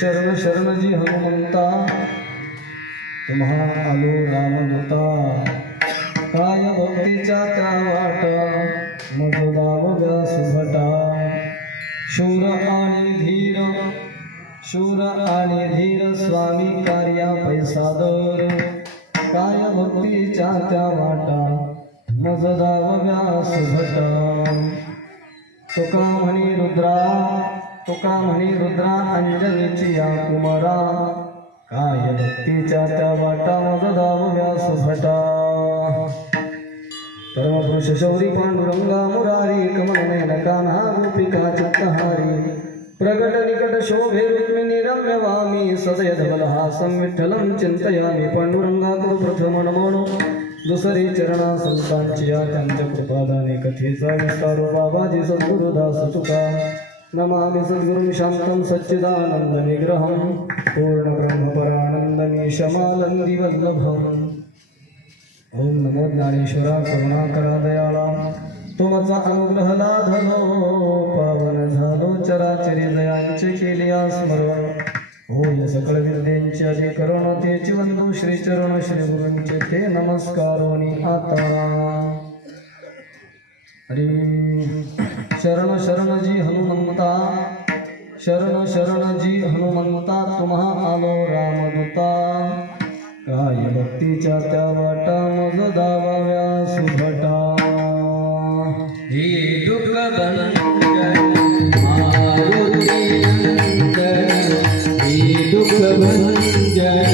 शरण शरण जी हनुमंता तुम्हा आलो रामदूता काय भक्तीच्या त्या वाट मग दावव्या सुभटा शूर आणि धीर स्वामी कार्या पैसादर काय भक्तीच्या त्या वाटा मज दावव्या सुभटा तुका म्हणी रुद्रा अंजनीची या कुमारा काय भक्तीच्या त्या वाटा मज दावव्या सुभटा परमपुरुष शौरी पांडुरंगा मुरारी कमलनयन कान्हा गोपिका चित्तहारी प्रगट निकट शोभे रुक्मिणी रम्य वामी सदय धवलहासं विठ्ठलं चिंतयामि पांडुरंगा गुरु प्रथम नमो दुसरी चरणा संतांची या त्यांच्या कृपादाने कथेचा विस्तारो बाबाजी सद्गुरुदास तुका नमामि सद्गुरुं शांतं सच्चिदानंद निग्रहं पूर्ण ब्रह्मपरानंदमीशमानंदी वल्लभम् ओम नमो ज्ञानेश्वरा करुणाकरा दयाळा तुमचा अनुग्रह लाधलो पावन झालो चराचरी जयांचे केले स्मरण होय सकळ विद्येंचे अधिकरण तेची वंदू श्रीचरण श्री गुरूंचे ते नमस्कारोनी आता हरी शरण शरण जी हनुमंता शरण शरण जी हनुमंता तुम्हा आलो रामदूता काय भक्तीच्या त्या वाटा मज दावाव्या सुभटा हे दुःख भंजन मारुती नंदन हे दुःख भंजन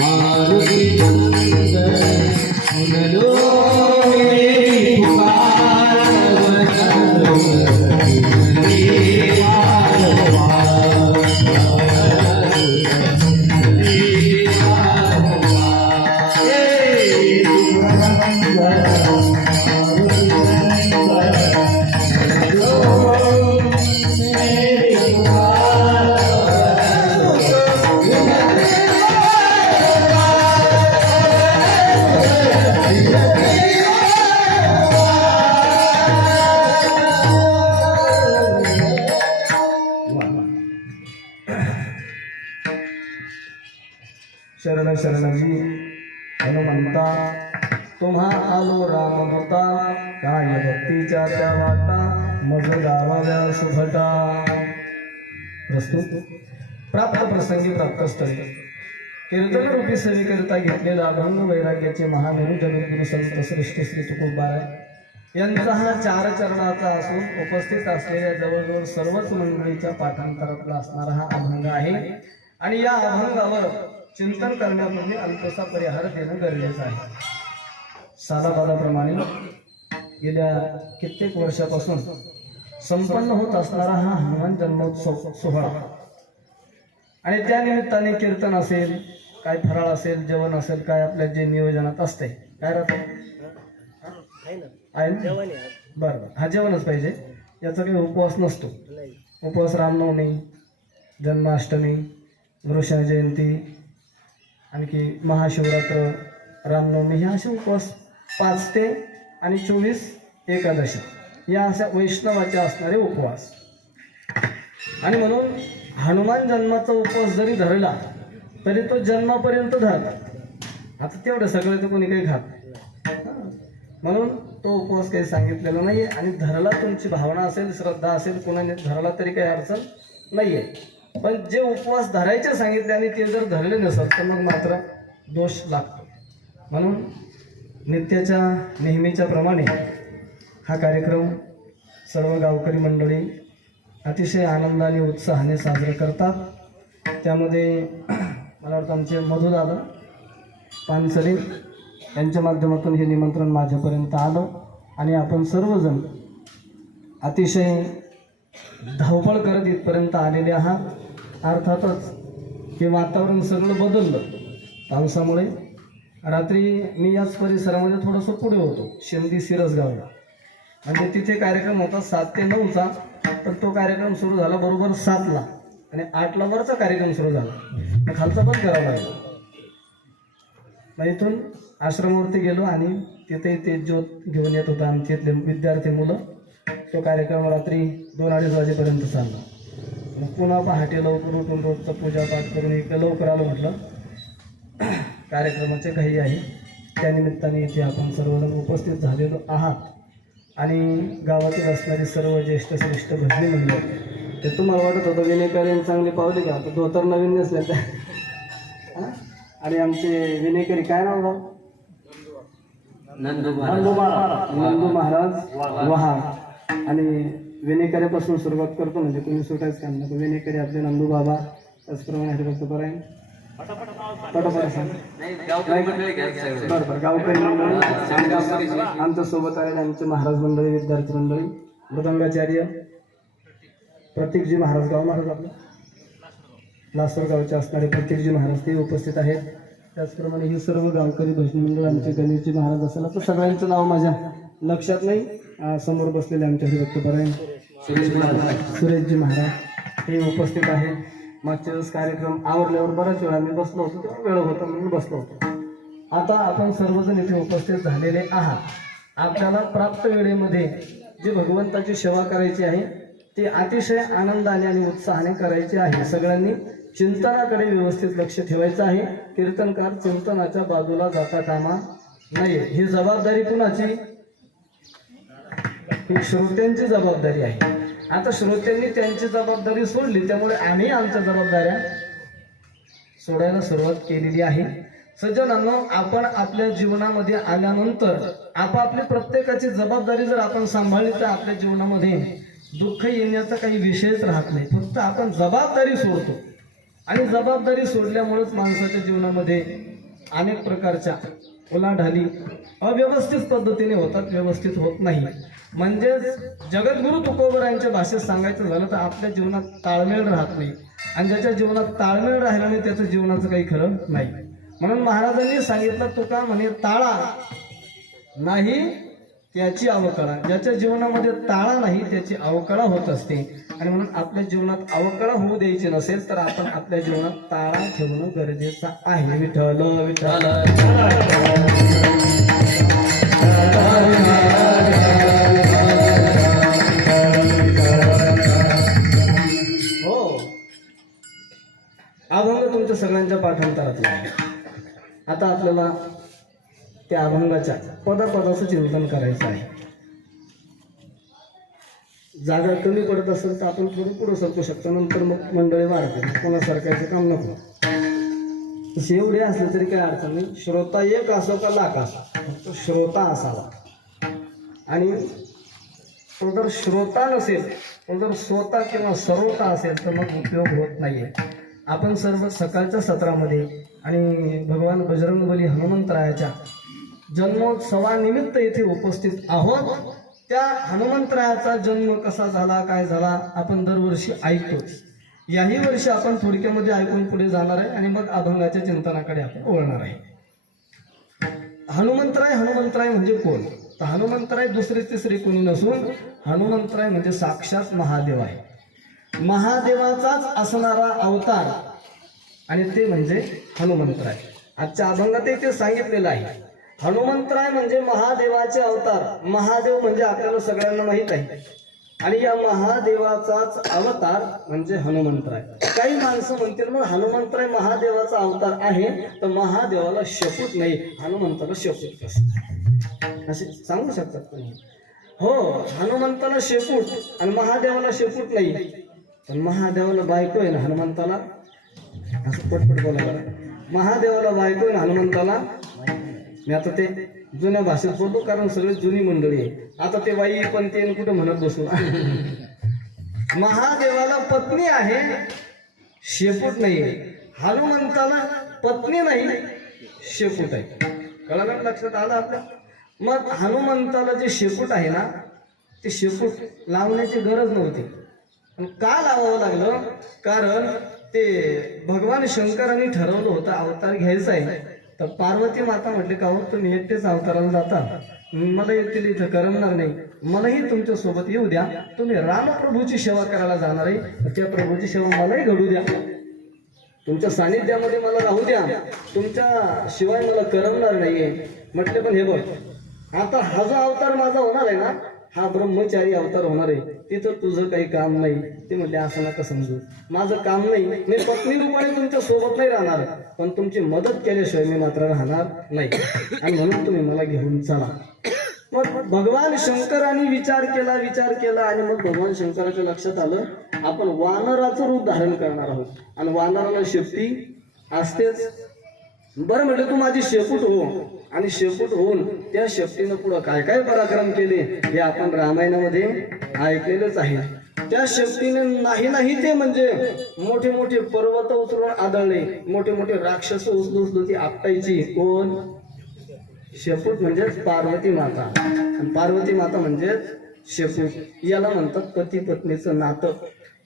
मारुती नंदन सुनलो मेरी पुकार शरण शरणजी हनुमंता तुम्हा आलो रामदूता काय भक्तीच्या त्या वाटा मज गावाव्या सुभटा प्रस्तुत प्राप्त प्रसंगी प्राप्तस्थळी कीर्तन रूपी सेवेकरिता घेतलेला अभंग वैराग्याचे महामेरू जगद्गुरु संत श्रेष्ठ श्री तुकोबाराय यांचा हा 4 चरणाचा असून उपस्थित असलेल्या जवळजवळ सर्वच मंडळीच्या पाठांतरातला असणारा हा अभंग आहे आणि या अभंगावर चिंतन करण्यामध्ये अल्पसा परिहार देणं गरजेचं आहे। सालाबादाप्रमाणे गेल्या कित्येक वर्षापासून संपन्न होत असणारा हा हनुमान जन्मोत्सव सोहळा आणि त्या निमित्ताने कीर्तन असेल, काय फराळ असेल, जेवण असेल, काय आपल्या जे नियोजनात असते काय राहतं बरं हा जेवणच पाहिजे, याचा काही उपवास नसतो। उपवास रामनवमी, जन्माष्टमी, वृषण जयंती, आणखी महाशिवरात्र, रामनवमी हे असे उपवास 5 ते आणि 24 एकादशी या अशा वैष्णवाचे असणारे उपवास. आणि म्हणून हनुमान जन्माचा उपवास जरी धरला तरी तो जन्मापर्यंत धरतात. आता तेवढं सगळं तर कोणी काही खात नाही. म्हणून तो उपवास काही सांगितलेला नाही आहे. आणि धरला तुमची भावना असेल, श्रद्धा असेल, कोणाने धरला तरी काही अडचण नाही आहे. पण जे उपवास धरायचे सांगितले आणि ते जर धरले नसेल तर मग मात्र दोष लागतो. म्हणून नित्याच्या नेहमीच्या प्रमाणे हा कार्यक्रम सर्व गावकरी मंडळी अतिशय आनंदाने उत्साहाने साजरा करतात. त्यामध्ये मला वाटतं आमचे मधुदादा पानसरे यांच्या माध्यमातून हे निमंत्रण माझ्यापर्यंत आलं आणि आपण सर्वजण अतिशय धावपळ करत इथपर्यंत आलेले आहात. अर्थातच हे वातावरण सगळं बदललं पावसामुळे. रात्री मी याच परिसरामध्ये थोडंसं पुढे होतो, शेंदी सिरसगावला. म्हणजे तिथे कार्यक्रम होता 7 ते 9चा, पण तो कार्यक्रम सुरू झाला बरोबर 7ला आणि 8ला वरचा कार्यक्रम सुरू झाला. खालचा पण करावा लागला. मग इथून आश्रमावरती गेलो आणि तिथे ते ज्योत घेऊन येत होता आमचे इथले विद्यार्थी मुलं. तो कार्यक्रम रात्री 2-2:30 वाजेपर्यंत चालला. मग पुन्हा पहाटे लवकर उठून रोजचं पूजापाठ करून इकडे लवकर आलो. म्हटलं कार्यक्रमाचे घाई आहे, त्यानिमित्ताने इथे आपण सर्वजण उपस्थित झालेलो आहात. आणि गावातील असणारी सर्व ज्येष्ठ श्रेष्ठ भजनी मंडळ, ते तुम्हाला वाटत होतं विनेकरी चांगली पावली का, तर धोतर नवीन नसले तर. आणि आमचे विनेकरी काय नाव गाव? नंदू महाराज वहार. आणि विनेकऱ्यापासून सुरुवात करतो, म्हणजे कोणी सुटायच काम नाही. विनेकरी आपले नंदू बाबा, त्याचप्रमाणे हरिभक्तपरायण पटापट सांग. बरं गावकरी मंडळी आमच्या सोबत आलेले आमचे महाराज मंडळी, विद्यार्थी मंडळी, मृदंगाचार्य प्रतीकजी महाराज, गाव महाराज आपलं लासरगावचे असणारे प्रतीकजी महाराज ते उपस्थित आहेत. त्याचप्रमाणे ही सर्व गावकरी भजनी मंडळ, आमचे गणेशजी महाराज असेल तर सगळ्यांचं नाव माझ्या लक्षात नाही. समोर बसलेले आमचे हरिभक्तपरायण सुरेशजी महाराज हे उपस्थित आहेत. मागच्या वेळेस कार्यक्रम आवरल्यावर बराच वेळा मी बसलो होतो, तेव्हा वेळ होता म्हणून बसलो होतो. आता आपण सर्वजण इथे उपस्थित झालेले आहात. आपल्याला प्राप्त वेळेमध्ये जे भगवंताची सेवा करायची आहे ते अतिशय आनंदाने आणि उत्साहाने करायचे आहे. सगळ्यांनी चिंतनाकडे व्यवस्थित लक्ष ठेवायचं आहे. कीर्तनकार चिंतनाच्या बाजूला जाता कामा नये. ही जबाबदारी कुणाची? ही श्रोत्यांची जबाबदारी आहे. आता श्रोत्यांनी त्यांची जबाबदारी सोडली, त्यामुळे आम्ही आमच्या जबाबदाऱ्या सोडायला सुरुवात केलेली आहे. सज्जनांनो, आपण आपल्या जीवनामध्ये आल्यानंतर आपापली प्रत्येकाची जबाबदारी जर आपण सांभाळली तर आपल्या जीवनामध्ये दुःख येण्याचा काही विषयच राहत नाही. फक्त आपण जबाबदारी सोडतो आणि जबाबदारी सोडल्यामुळेच माणसाच्या जीवनामध्ये अनेक प्रकारच्या उलाढाली अव्यवस्थित पद्धतीने होतात, व्यवस्थित होत नाही. म्हणजेच जगद्गुरु तुकोबरायांच्या भाषेत सांगायचं झालं तर आपल्या जीवनात ताळमेळ राहत नाही. आणि ज्याच्या जीवनात ताळमेळ राहिला नाही त्याचं जीवनाचं काही खरं नाही. म्हणून महाराजांनी सांगितलं, तुका म्हणे ताळा नाही त्याची अवकळा. ज्याच्या जीवनामध्ये ताळा नाही त्याची अवकळा होत असते. आणि म्हणून आपल्या जीवनात अवकळा होऊ द्यायची नसेल तर आपण आपल्या जीवनात ताळा ठेवणं गरजेचं आहे. विठ्ठल विठ्ठल हो. अभंग तुमच्या सगळ्यांच्या पाठांतरातला आहे. आता आपल्याला त्या अभंगाच्या पदापदाचं चिंतन करायचं आहे. जागा कमी पडत असेल तर आपण थोडं पुढं सरकू शकतो, नंतर मग मंडळी वाढते. कोणासारख्याचं काम नको. तसे एवढे असले तरी काही अडचण नाही. श्रोता एक असो का लाख असो, फक्त श्रोता असावा. आणि तो जर श्रोता नसेल, तो जर श्रोता किंवा सरोता असेल तर मग उपयोग होत नाहीये. आपण सर्व सकाळच्या सत्रामध्ये आणि भगवान बजरंगबली हनुमंतरायाच्या जन्मोत्सवानिमित्त येथे उपस्थित आहोत. त्या हनुमंतरायाचा जन्म कसा झाला, काय झाला, आपण दरवर्षी ऐकतोच. याही वर्षी आपण थोडक्यामध्ये ऐकून पुढे जाणार आहे आणि मग अभंगाच्या चिंतनाकडे आपण वळणार आहे. हनुमंतराय म्हणजे कोण? तर हनुमंतराय दुसरे तिसरे कोणी नसून हनुमंतराय म्हणजे साक्षात महादेव आहे. महादेवाचाच असणारा अवतार आणि ते म्हणजे हनुमंतराय. आजच्या अभंगात ते सांगितलेलं आहे हनुमंतराय म्हणजे महादेवाचे अवतार. महादेव म्हणजे आपल्याला सगळ्यांना माहित आहे, आणि या महादेवाचाच अवतार म्हणजे हनुमंतराय. काही माणसं म्हणतील मग हनुमंतराय महादेवाचा अवतार आहे तर महादेवाला शेपूट नाही, हनुमंताला शेपूट कसं असे सांगू शकतात तुम्ही? हो, हनुमंताला शेपूट आणि महादेवाला शेपूट नाही. पण महादेवाला बायको आहे ना, हनुमंताला असं पटपट बोलायला. महादेवाला बायको आहे ना, हनुमंताला. मी आता ते जुन्या भाषेत बोलतो कारण सगळी जुनी मंडळी आहे. आता ते बाई पण ते कुठं म्हणत बसू. महादेवाला पत्नी आहे, शेपूट नाही. हनुमंताला पत्नी नाही, शेपूट आहे. कळलं, लक्षात आलं आपल्या? मग हनुमंताला जे शेपूट आहे ना, ते शेपूट लावण्याची गरज नव्हती. का लावावं लागलं? कारण ते भगवान शंकरांनी ठरवलं होतं अवतार घ्यायचा आहे. तर पार्वती माता म्हटली का हो, तुम्ही एकटेच अवताराला जाता, मला एकटीला इथं करमणार नाही, मलाही तुमच्या सोबत येऊ द्या. तुम्ही रामप्रभूची सेवा करायला जाणार आहे, त्या प्रभूची सेवा मलाही घडू द्या, तुमच्या सानिध्यामध्ये मला राहू द्या, तुमच्या शिवाय मला करमणार नाहीये. म्हटले पण हे बघ, आता हा जो अवतार माझा होणार आहे ना, हा ब्रह्मचारी अवतार होणार आहे, तिथं तुझं काही काम नाही. ते म्हटले असं नका समजू, माझं काम नाही, मी पत्नी रूपाने तुमच्या सोबत नाही राहणार, पण तुमची मदत केल्याशिवाय मी मात्र राहणार नाही, आणि म्हणून तुम्ही मला घेऊन चला. मग भगवान शंकरांनी विचार केला आणि मग भगवान शंकराच्या लक्षात आलं आपण वानराचं रूप धारण करणार आहोत, आणि वानराला शेपटी असतेच. बरं म्हटलं तू माझी शेपूट हो, आणि शेपूट होऊन त्या शेपटीनं पुढं काय काय पराक्रम केले हे आपण रामायणामध्ये ऐकलेलंच आहे. त्या शेपटीने नाही ते म्हणजे मोठे मोठे पर्वत उचलून आदळले, मोठे मोठे राक्षस उचलून ती आपटायची. कोण? शेपूट म्हणजेच पार्वती माता, आणि पार्वती माता म्हणजेच शेपूट. याला म्हणतात पती पत्नीचं नातं.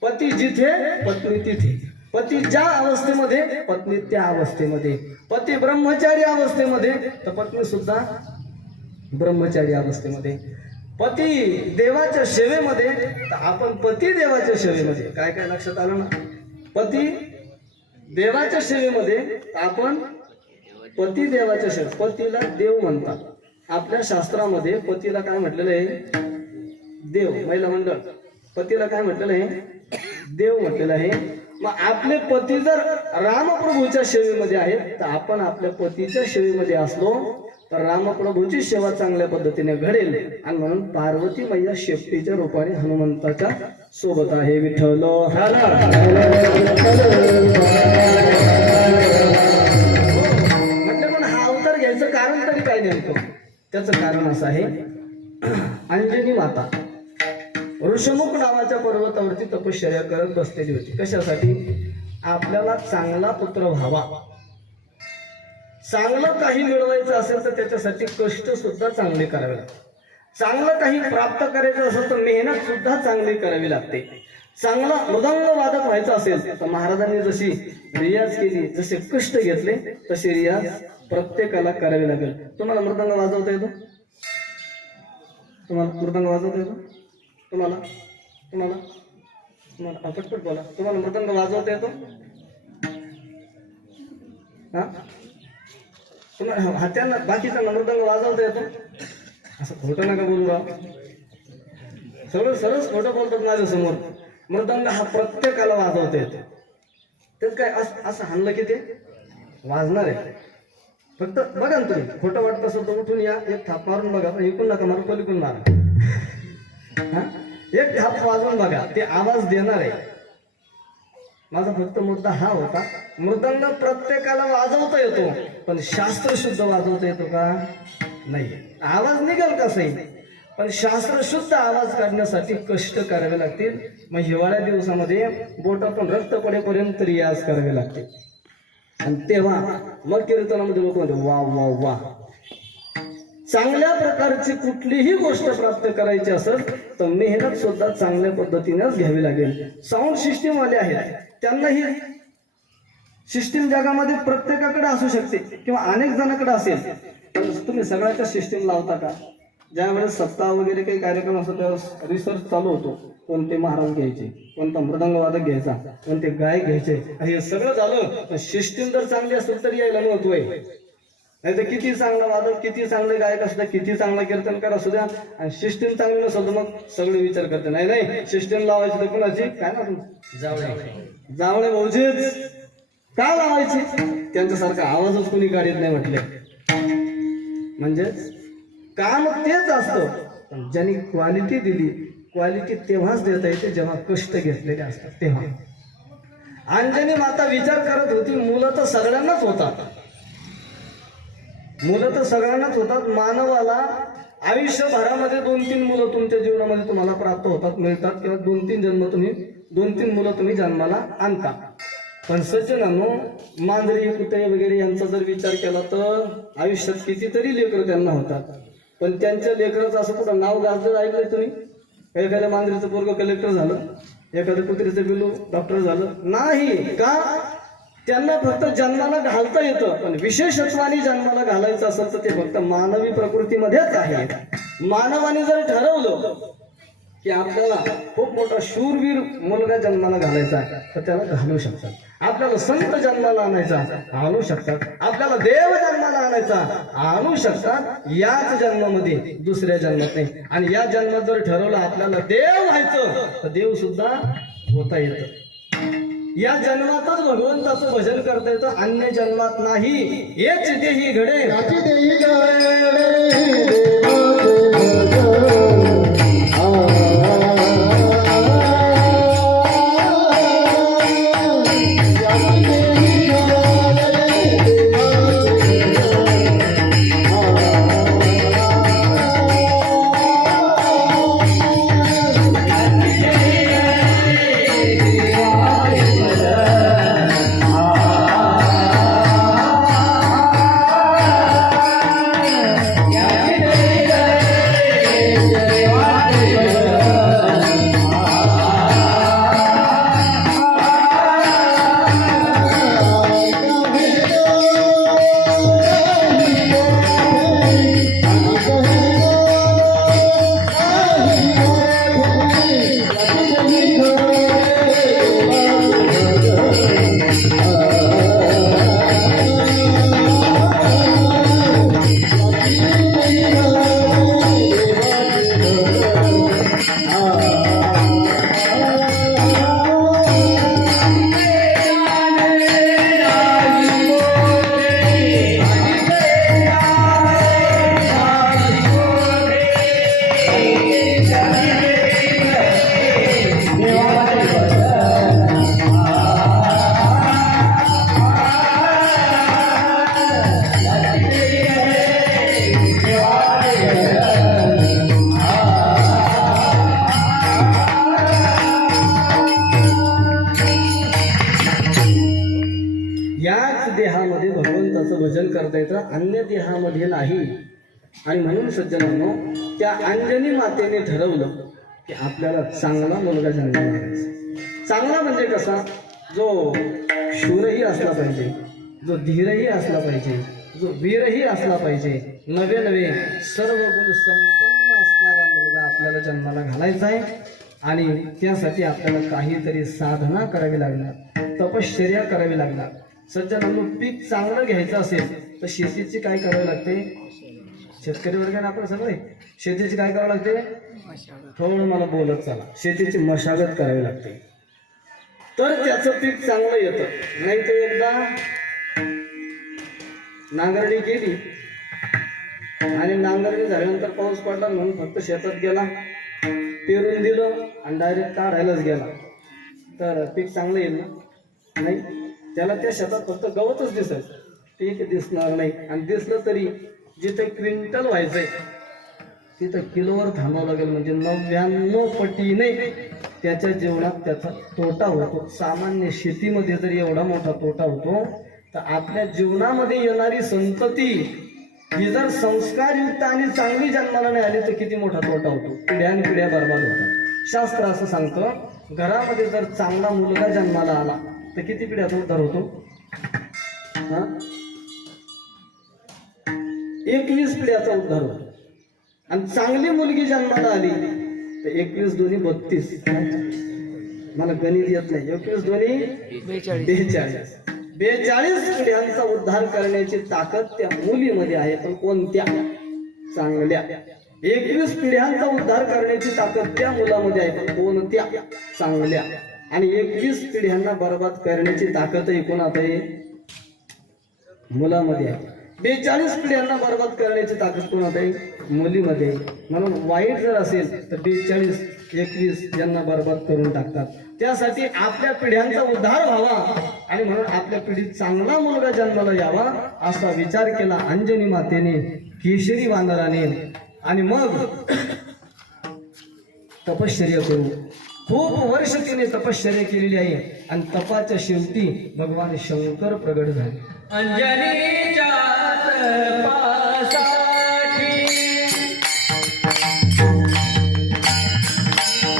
पती जिथे पत्नी तिथे, पती ज्या अवस्थेमध्ये पत्नी त्या अवस्थेमध्ये, पती ब्रह्मचारी अवस्थेमध्ये तर पत्नी सुद्धा ब्रह्मचारी अवस्थेमध्ये, पती देवाच्या सेवेमध्ये तर आपण पती देवाच्या सेवेमध्ये. काय काय लक्षात आलं ना? पती देवाच्या सेवेमध्ये आपण पती देवाच्या सेवेत. पतीला देव म्हणतात. आपल्या शास्त्रामध्ये पतीला काय म्हटलेलं आहे? देव. महिला मंडळ, पतीला काय म्हटलेलं आहे? देव म्हटलेलं आहे. मग आपले पती जर रामप्रभूच्या सेवेमध्ये आहेत तर आपण आपल्या पतीच्या सेवेमध्ये असलो तर रामप्रभूची सेवा चांगल्या पद्धतीने घडेल. आणि म्हणून पार्वती मैया शेपटीच्या रूपाने हनुमंताच्या सोबत आहे. विठ्ठल म्हटलं, पण हा अवतार घ्यायचं कारण तरी काय नेमकं? त्याचं कारण असं आहे, अंजनी माता ऋषमुख नावाच्या पर्वतावरती तपश्चर्या करत बसलेली होती. कशासाठी? आपल्याला चांगला पुत्र व्हावा, चांगलं काही मिळवायचं असेल तर त्याच्यासाठी कष्ट सुद्धा चांगले करावे लागतात. चांगलं काही प्राप्त करायचं असेल तर मेहनत सुद्धा चांगली करावी लागते. चांगला मृदंग वादक व्हायचं असेल तर महाराजांनी जशी रियाज केली, जसे कष्ट घेतले तसे रियाज प्रत्येकाला करावी लागेल. तुम्हाला मृदंग वाजवता येतो? तुम्हाला मृदंग वाजवता येतो? तुम्हाला तुम्हाला तुम्हाला पटपट बोला. तुम्हाला मृदंग वाजवता येतो? हा, तुम्हाला हात्यांना बाकीचा मृदंग वाजवता येतो? असं खोटं नका बोलू राव, सगळं सरस खोटं बोलतात माझ्या समोर. मृदंग हा प्रत्येकाला वाजवता येतो. तेच काय असं हाणलं की ते वाजणार आहे. फक्त बघा ना, तुम्ही खोटं वाटत असेल तर उठून या, एक थाप मारून बघा, पण इकून नका मारू, पलीकडून मारा. एक थाप वाजवून बघा, ते आवाज देणार आहे. माझा फक्त मुद्दा हा होता, मृदंग प्रत्येकाला वाजवता येतो, पण शास्त्र शुद्ध वाजवता येतो का? नाही. आवाज निघेल कसंही, पण शास्त्र शुद्ध आवाज काढण्यासाठी कष्ट करावे लागतील. मग हिवाळ्या दिवसामध्ये बोटातून रक्त पडेपर्यंत रियाज करावे लागते, आणि तेव्हा मग कीर्तनामध्ये लोक म्हणतात वा वा वा. चांगल्या प्रकारची कुठलीही गोष्ट प्राप्त करायची असेल तर मेहनत सुद्धा चांगल्या पद्धतीनेच घ्यावी लागेल. साऊंड सिस्टीम वाले आहेत, त्यांना ही सिस्टीम जगामध्ये प्रत्येकाकडे असू शकते किंवा अनेक जणांकडे असेल, पण तुम्ही सगळ्याच्या सिस्टीम लावता का? ज्यावेळेस सप्ताह वगैरे काही कार्यक्रम असतो त्यावेळेस रिसर्च चालू होतो, कोणते महाराज घ्यायचे, कोणता मृदंगवादक घ्यायचा, कोणते गायक घ्यायचे, हे सगळं झालं. सिस्टीम जर चांगली असेल तर यायला महत्व आहे. नाही तर किती चांगला वादक, किती चांगले गायक असतात, किती चांगला कीर्तनकार असू द्या, आणि सिस्टीम चांगली नसेल तर मग सगळे विचार करते नाही नाही सिस्टीम लावायची तर कुणाची काय ना जावळे भाऊजीच का लावायची, त्यांच्यासारखा आवाजच कोणी गाडीत नाही म्हटले. म्हणजेच काम तेच असतं, पण ज्यांनी क्वालिटी दिली, क्वालिटी तेव्हाच देता येते जेव्हा कष्ट घेतलेले असतात तेव्हा. अंजनी माता विचार करत होती, मुलं तर सगळ्यांनाच होतात, मुलं तर सगळ्यांनाच होतात. मानवाला आयुष्यभरामध्ये 2-3 मुलं तुमच्या जीवनामध्ये तुम्हाला प्राप्त होतात, मिळतात, किंवा 2-3 जन्म तुम्ही 2-3 मुलं तुम्ही जन्माला आणता. पण सज्जनांनो, मांजरी कुत्रे वगैरे यांचा जर विचार केला तर आयुष्यात कितीतरी लेकरं त्यांना होतात, पण त्यांच्या लेकराचं असं कुठं नाव गाजलं ऐकलंय तुम्ही? एखाद्या मांजरीचं पोरगं कलेक्टर झालं, एखाद्या कुत्रीचं बिल्लू डॉक्टर झालं नाही का? त्यांना फक्त जन्माला घालता येतं, पण विशेषत्वाने जन्माला घालायचं असेल तर ते फक्त मानवी प्रकृतीमध्येच आहे. मानवाने जर ठरवलं की आपल्याला खूप मोठा शूरवीर मुलगा जन्माला घालायचा आहे तर त्याला घालू शकतात. आपल्याला संत जन्माला आणायचा आणू शकतात, आपल्याला देव जन्माला आणायचा आणू शकतात, याच जन्मामध्ये, दुसऱ्या जन्मात नाही. आणि या जन्मात जर ठरवलं आपल्याला देव व्हायचं तर देव सुद्धा होता येतं. या जन्मातच भगवंताचं भजन करता येतं, अन्य जन्मात नाही. हेच देही घडे देहामध्ये भगवंताचं भजन करता येतं, अन्य देहामध्ये नाही. आणि म्हणून सज्जनांनो, त्या अंजनी मातेने ठरवलं की आपल्याला चांगला मुलगा जन्माला आणायचा. चांगला म्हणजे कसा? जो शूरही असला पाहिजे, जो धीरही असला पाहिजे, जो वीरही असला पाहिजे, नवे नवे सर्व गुण संपन्न असणारा मुलगा आपल्याला जन्माला घालायचा आहे. आणि त्यासाठी आपल्याला काहीतरी साधना करावी लागणार, तपश्चर्या करावी लागणार. सज्जनांनो, पीक चांगलं घ्यायचं असेल तर शेतीची काय करावी लागते? शेतकरी वर्गाने आपण सगळे शेतीची काय करावं लागते? थोडं मला बोलत चला. शेतीची मशागत करावी लागते, तर त्याचं पीक चांगलं येतं. नाही तर एकदा नांगरणी केली आणि नांगरणी झाल्यानंतर पाऊस पडला म्हणून फक्त शेतात गेला, पेरून दिलं आणि डायरेक्ट काढायलाच गेला, तर पीक चांगलं येईल ना? नाही. त्याला त्या शेतात फक्त गवतच दिसायचं, पीक दिसणार नाही. आणि दिसलं तरी जिथे क्विंटल व्हायचंय तिथं किलोवर थांबावं लागेल. म्हणजे 99 पटीने त्याच्या जीवनात त्याचा तोटा होतो. सामान्य शेतीमध्ये जरी एवढा मोठा तोटा होतो, तर आपल्या जीवनामध्ये येणारी संतती ही जर संस्कारयुक्त आणि चांगली जन्माला नाही आली तर किती मोठा तोटा होतो. पिढ्यान पिढ्या बर्बाद होतात. शास्त्र असं सांगतं, घरामध्ये जर चांगला मुलगा जन्माला आला तर किती पिढ्याचा उद्धार होतो? 21 पिढ्याचा उद्धार होतो. आणि चांगली मुलगी जन्माला आली तर 21 दोन्ही 32. मला गणित येत नाही. 21 दोन्ही 42. 42 पिढ्यांचा उद्धार करण्याची ताकद त्या मुलीमध्ये आहे. पण कोणत्या? चांगल्या. 21 पिढ्यांचा उद्धार करण्याची ताकद त्या मुलामध्ये आहे. पण कोणत्या? चांगल्या. आणि 21 पिढ्यांना बर्बाद करण्याची ताकद कोणात आहे? मुलामध्ये आहे. 42 पिढ्यांना बर्बाद करण्याची ताकद कोणात आहे? मुलीमध्ये. म्हणून वाईट जर असेल तर 42 21 यांना बर्बाद करून टाकतात. त्यासाठी आपल्या पिढ्यांचा उद्धार व्हावा आणि म्हणून आपल्या पिढीत चांगला मुलगा जन्माला यावा असा विचार केला अंजनी मातेने, केशरी वानराने. आणि मग तपश्चर्या करू. खूप वर्ष तिने तपश्चर्या केलेली आहे आणि तपाच्या शेवटी भगवान शंकर प्रगट झाले. अंजनीच्या तपासाठी,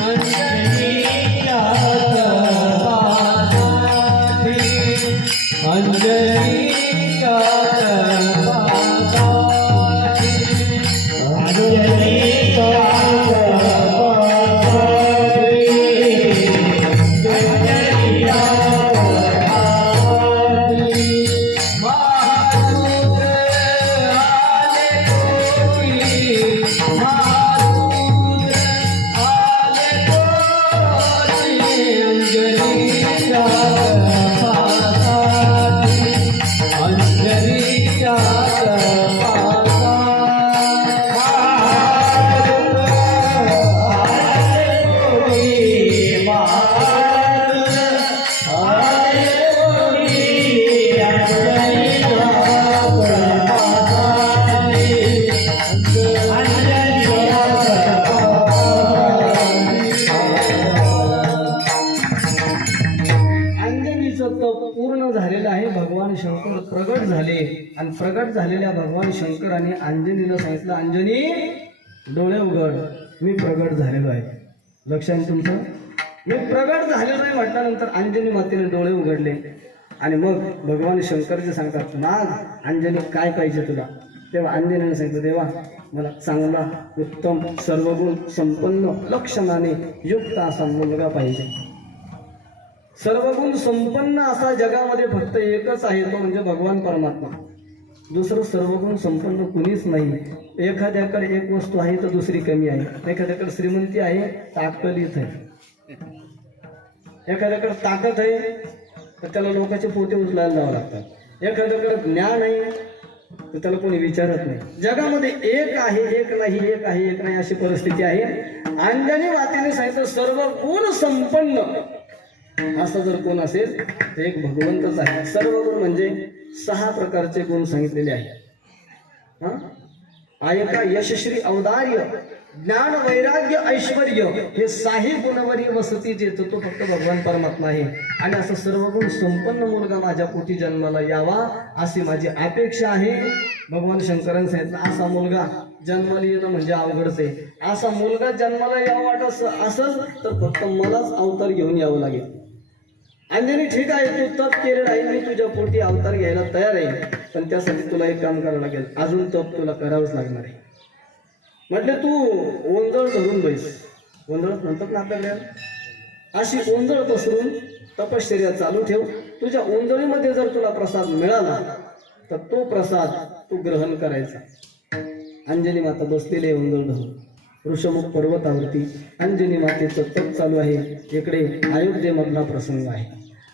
अंजनीच्या तपासाठी, अंजनीच्या तपासाठी, अंजनीच्या पूर्ण झालेलं आहे. भगवान शंकर प्रगट झाले आणि प्रगट झालेल्या भगवान शंकराने अंजनीला सांगितलं, अंजनी डोळे उघड, मी प्रगट झालेलो आहे. लक्षात तुमचं? मी प्रगट झालेलो आहे म्हटल्यानंतर अंजनी मातेने डोळे उघडले. आणि मग भगवान शंकरजी सांगतात, नाग अंजनी काय पाहिजे तुला? तेव्हा अंजनीने सांगितलं, देवा मला चांगला उत्तम सर्वगुण संपन्न लक्षणाने युक्त असा मुलगा पाहिजे. सर्वगुण संपन्न असा जगामध्ये फक्त एकच आहे, तो म्हणजे भगवान परमात्मा. दुसरं सर्वगुण संपन्न कुणीच नाही. एखाद्याकडे एक वस्तू आहे तर दुसरी कमी आहे. एखाद्याकडे श्रीमंती आहे तर अक्कलीत आहे. एखाद्याकडे ताकद आहे तर त्याला लोकांचे पोते उचलायला जावं लागतात. एखाद्याकडे ज्ञान आहे तर त्याला कोणी विचारत नाही. जगामध्ये एक आहे, एक नाही, एक आहे, एक नाही अशी परिस्थिती आहे. अंजनी मातेने सांगितलं, सर्व गुण संपन्न असं जर कोण असेल तर एक भगवंतच आहे. सर्व गुण म्हणजे 6 प्रकारचे गुण सांगितलेले आहेत. आयका, यशश्री, औदार्य, ज्ञान, वैराग्य, ऐश्वर्य हे 6 गुणवरी वसती जेतो तो फक्त भगवान परमात्मा आहे. आणि असं सर्व गुण संपन्न मुलगा माझ्या पोटी जन्माला यावा अशी माझी अपेक्षा आहे. भगवान शंकरांनी सांगितलं, असा मुलगा जन्माला येणं म्हणजे अवघडच आहे. असा मुलगा जन्माला यावा वाटत असेल तर फक्त मलाच अवतार घेऊन यावं लागेल. अंजनी ठीक आहे, तू तप केलेलं आहे, मी तुझ्या पोटी अवतार घ्यायला तयार आहे, पण त्यासाठी तुला एक काम करावं लागेल, अजून तप तुला करावंच लागणार आहे. म्हटले तू ओंजळ धरून बैस. ओंजळ म्हणतात ना आपल्याला, अशी ओंजळ पसरून तपश्चर्या चालू ठेव. तुझ्या ओंजळीमध्ये जर तुला प्रसाद मिळाला तर तो प्रसाद तू ग्रहण करायचा. अंजनी माता बसलेली आहे ओंजळ धरून ऋषमुख पर्वतावरती. अंजनी मातेचं तप चालू आहे. इकडे अयोध्येमधला प्रसंग आहे.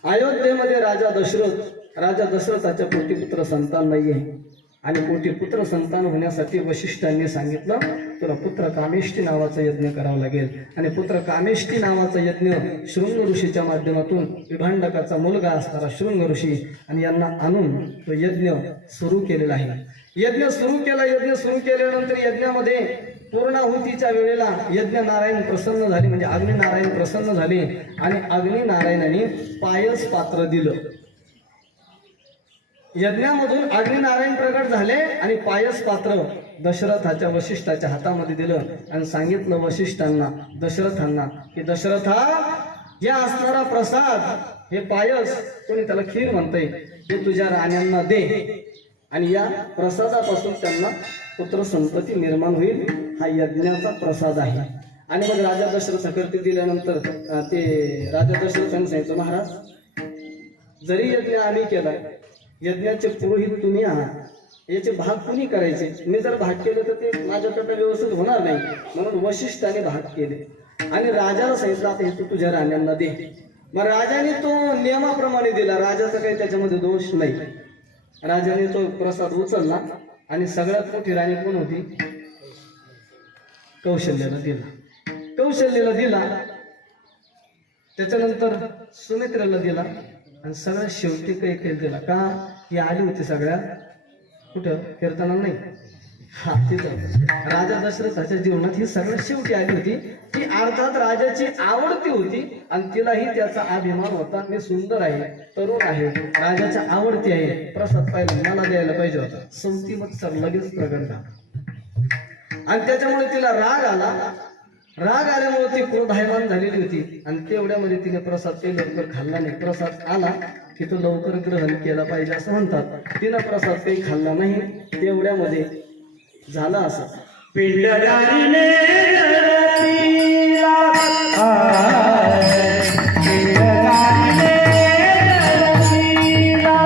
अयोध्येमध्ये राजा दशरथाच्या पोटी पुत्र संतान नाही आहे. आणि पोटी पुत्र संतान होण्यासाठी वशिष्ठांनी सांगितलं, तुला पुत्र कामेष्टी नावाचा यज्ञ करावा लागेल. आणि पुत्र कामेष्टी नावाचा यज्ञ शृंग ऋषीच्या माध्यमातून विभांडकाचा मुलगा असणारा शृंग ऋषी आणि यांना आणून तो यज्ञ सुरू केलेला आहे. यज्ञ सुरू केल्यानंतर यज्ञामध्ये पूर्णाहुतीच्या वेळेला यज्ञ नारायण प्रसन्न झाले, म्हणजे अग्निनारायण प्रसन्न झाले आणि अग्निनारायणाने पायस पात्र दिलं. यज्ञामधून अग्निनारायण प्रगट झाले आणि पायस पात्र दशरथाच्या वशिष्ठाच्या हातामध्ये दिलं आणि सांगितलं वशिष्ठांना, दशरथांना, की दशरथा, या असणारा प्रसाद, हे पायस, कोणी त्याला खीर म्हणतंय, हे तुझ्या राण्यांना दे आणि या प्रसादापासून त्यांना पुत्र संपत्ती निर्माण होईल. हा यज्ञाचा प्रसाद आहे. आणि मग राजा दशरथ सकर्ती दिल्यानंतर ते राजा दशरथांनी सांगितलं, महाराज जरी यज्ञ आम्ही केला, यज्ञाचे पुरोहित तुम्ही आहात, याचे भाग कुणी करायचे? मी जर भाग केले तर ते माझ्याकडे व्यवस्थित होणार नाही, म्हणून वशिष्ठाने भाग केले आणि राजाला सांगितलं आता हे तू तुझ्या राण्यांना दे. मग राजाने तो नियमाप्रमाणे दिला. राजाचा काही त्याच्यामध्ये दोष नाही. राजाने तो प्रसाद उचलला आणि सगळ्यात मोठी राणी कोण होती? कौशल्याला दिला. कौशल्याला दिला, त्याच्यानंतर सुमित्रेला दिला आणि सगळ्यात शेवटी काही दिला. का? ही आली होती सगळ्या कुठं? कीर्तनाला नाही, हा तिथं राजा दशरथाच्या जीवनात ही सगळ्यात शेवटी आली होती. ती अर्थात राजाची आवडती होती आणि तिलाही त्याचा अभिमान होता. मी सुंदर आहे, तरुण आहे, राजाच्या आवडती आहे, प्रसाद पाहिजे मला द्यायला पाहिजे होता. सौतीमत्सर लगेच प्रगट झाला आणि त्याच्यामुळे तिला राग आला. राग आल्यामुळे ती क्रोधायमान झालेली होती आणि तेवढ्यामध्ये तिने प्रसाद ते लवकर खाल्ला नाही. प्रसाद आला की तो लवकर ग्रहण केला पाहिजे असं म्हणतात. तिनं प्रसाद काही खाल्ला नाही. तेवढ्यामध्ये झालं असं, पिंडदारिणे रतीला पिंडदारिणे रतीला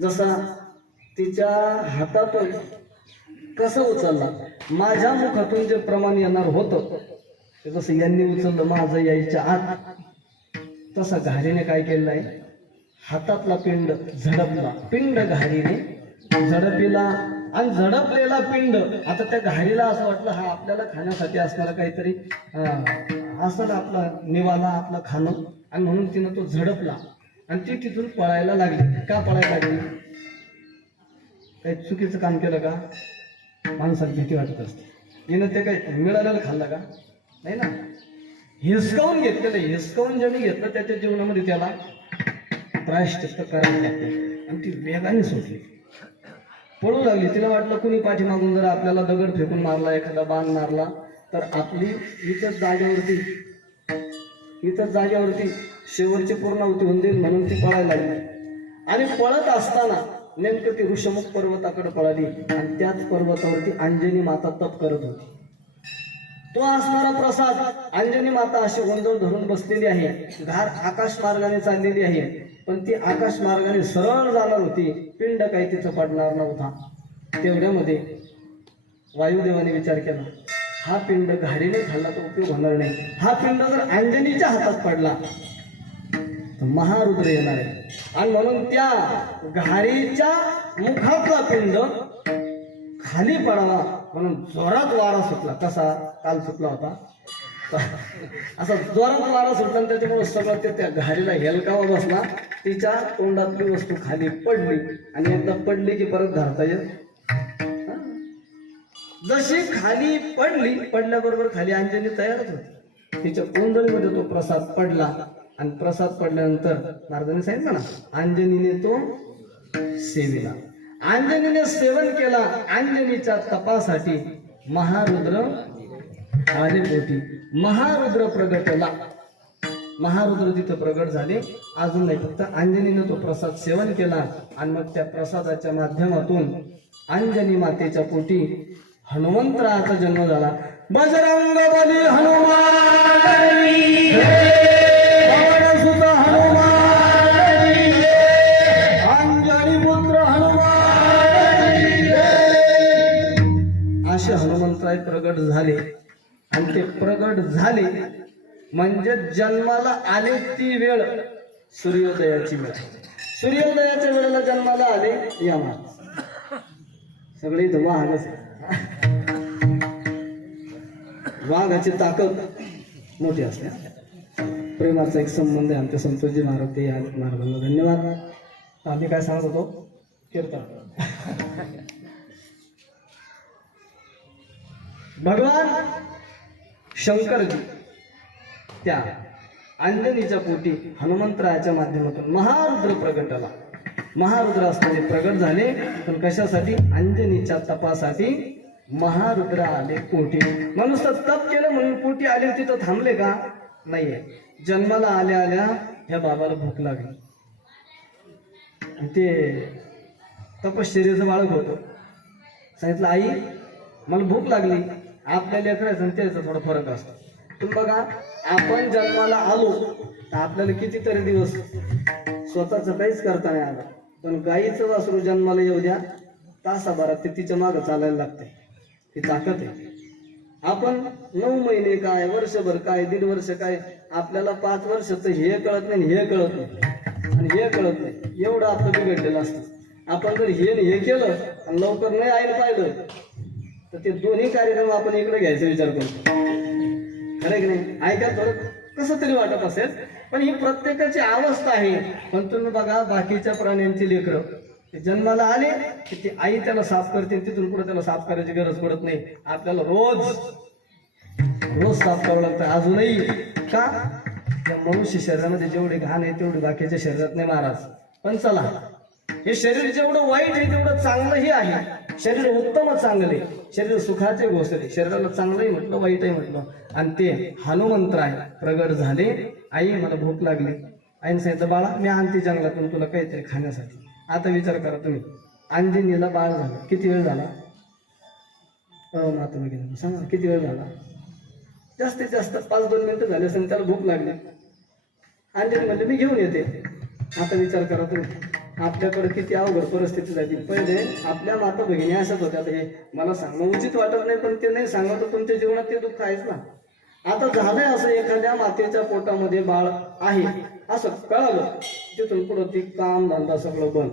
जसा तिच्या हातातून कसं उचलला, माझ्या मुखातून जे प्रमाण येणार होतं ते जसं यांनी उचललं माझं यायच्या आत, तसा घारीने काय केलं आहे, हातातला पिंड झडपला. पिंड घारीने झडपिला आणि झडपलेला पिंड आता त्या घारीला असं वाटलं हा आपल्याला खाण्यासाठी असणारा काहीतरी असं आपला निवाला आपलं खाणं, आणि म्हणून तिनं तो झडपला आणि ती तिथून पळायला लागली. का पळायला लागली? काही चुकीचं काम केलं का? माणसाला भीती वाटत असते. हिनं ते काही मिळालेलं खाल्लं का? नाही ना, हिसकावून घेतलेलं. हिसकावून ज्याने घेतलं त्याच्या जीवनामध्ये त्याला प्रायश्चित्त करायला लागते आणि ती वेगाने सुटली, पळू लागली. तिला वाटलं कुणी पाठीमागून जर आपल्याला दगड फेकून मारला, एखादा बाण मारला तर आपली इथंच जागेवरती शेवटची पूर्णाहुती होऊन जाईल, म्हणून ती पळायला लागली. आणि पळत असताना नेमकं ती ऋषमुख पर्वताकडे पळाली आणि त्याच पर्वतावरती अंजनी माता तप करत होती. तो असणारा प्रसाद, अंजनी माता अशी गोंधळ धरून बसलेली आहे. घार आकाश मार्गाने चाललेली आहे, पण ती आकाश मार्गाने सरळ जाणार होती. पिंड काही तिथं पडणार नव्हता. तेवढ्यामध्ये वायुदेवाने विचार केला, हा पिंड घारीने खाल्ला तर उपयोग होणार नाही. हा पिंड जर अंजनीच्या हातात पडला तर महारुद्र येणार आहे. आणि म्हणून त्या घारीच्या मुखातला पिंड खाली पडावा म्हणून जोरात वारा सुटला. कसा? काल सुटला होता असा जोरात वारा सुटला आणि त्याच्यामुळे सगळं ते त्या घारीला हेलकावा बसला. तिच्या तोंडातली वस्तू खाली पडली आणि एकदा पडली की परत धरता येत. जशी खाली पडली, पडल्याबरोबर खाली अंजनी तयारच होती. तिच्या कोंदळीमध्ये तो प्रसाद पडला आणि प्रसाद पडल्यानंतर नारदाने सांगितलं ना, अंजनीने तो सेविला. अंजनीने सेवन केला. अंजनीच्या तपासाठी महारुद्र आले पोटी. महारुद्र प्रगटला. महारुद्र तिथं प्रगट झाले. अजून नाही, फक्त अंजनीने तो प्रसाद सेवन केला आणि मग त्या प्रसादाच्या माध्यमातून अंजनी मातेच्या पोटी हनुमंतराचा जन्म झाला. बजरंग बली हनुमान पवनसुत हनुमान अंजनी पुत्र हनुमान. असे हनुमंतराय प्रगट झाले आणि ते प्रगट झाले म्हणजे जन्माला आले ती वेळ सूर्योदयाची वेळ. सूर्योदयाच्या वेळेला जन्माला आले या महाराज. सगळे इथं वाहनच वाघाची ताकद मोठी असते. प्रेमाचा एक संबंध आहे आमच्या संतोषजी महाराज ते महाराजांना धन्यवाद. आम्ही काय सांगत होतो कीर्तन. भगवान शंकरजी त्या अंजनीच्या पोटी हनुमंतरायाच्या माध्यमातून महारुद्र प्रगटाला. महारुद्र असताना प्रगट झाले पण कशासाठी? अंजनीच्या तपासाठी महारुद्र आले पोटी. मनुष्य तप केलं म्हणून पोटी आले तिथं थांबले का? नाहीये. जन्माला आल्या आल्या ह्या बाबाला भूक लागली. ते तपश्चर्याचं बाळक होतं. सांगितलं आई मला भूक लागली. आपल्या लेकराचं आणि त्याचा थोडा फरक असतो. तुम्ही बघा आपण जन्माला आलो तर आपल्याला कितीतरी दिवस स्वतःच काहीच करता नाही आलं. पण गाईचं वासरू जन्माला येऊ द्या तासाभरात ते तिच्या मागं चालायला लागते. ही ताकद आहे. आपण 9 महिने काय, वर्षभर काय, 1.5 वर्ष काय, आपल्याला 5 वर्षाचं हे कळत नाही हे कळत नाही आणि हे कळत नाही. एवढं आपलं बिघडलेलं असतं. आपण जर हे केलं आणि लवकर नाही आईला पाहिलं तर ते दोन्ही कार्यक्रम आपण इकडे घ्यायचा विचार करतो. खरं की नाही? ऐका थोडं कसं तरी वाटत असेल पण ही प्रत्येकाची अवस्था आहे. पण तुम्ही बघा बाकीच्या प्राण्यांची लेकरं ते जन्माला आले की ती आई त्याला साफ करते. तिथून पुढे त्याला साफ करायची गरज पडत नाही. आपल्याला रोज साफ करावं लागतं. अजूनही का? त्या मनुष्य शरीरामध्ये जेवढे घाण आहे तेवढे बाकीच्या शरीरात नाही महाराज. पण चला हे शरीर जेवढं वाईट आहे तेवढं चांगलंही आहे. शरीर उत्तम चांगले, शरीर सुखाचे गोष्ट आहे. शरीराला चांगलंही म्हटलं वाईटही म्हटलं. आणि ते हनुमंतराय प्रगट झाले. आई मला भूक लागली. आईने सांगितलं बाळा मी आणते जंगलातून तुला काहीतरी खाण्यासाठी. आता विचार करा तुम्ही अंजनीला बाळ झालं किती वेळ झाला? माता भगिनी सांगा किती वेळ झाला? जास्तीत जास्त 5-2 मिनिटं झाले असेल. त्याला भूक लागली. अंजनी म्हणले मी घेऊन येते. आता विचार करा तुम्ही आपल्याकडे किती अवघड परिस्थिती झाली. पहिले आपल्या माता भगिनी असत होत्या. हे मला सांगणं उचित वाटत नाही पण ते नाही सांगत तर तुमच्या जीवनात ते दुःख आहेच ना. आता झालंय असं एखाद्या मातेच्या पोटामध्ये बाळ आहे असं कळालं तिथून पुढं ती काम धंदा सगळं बंद.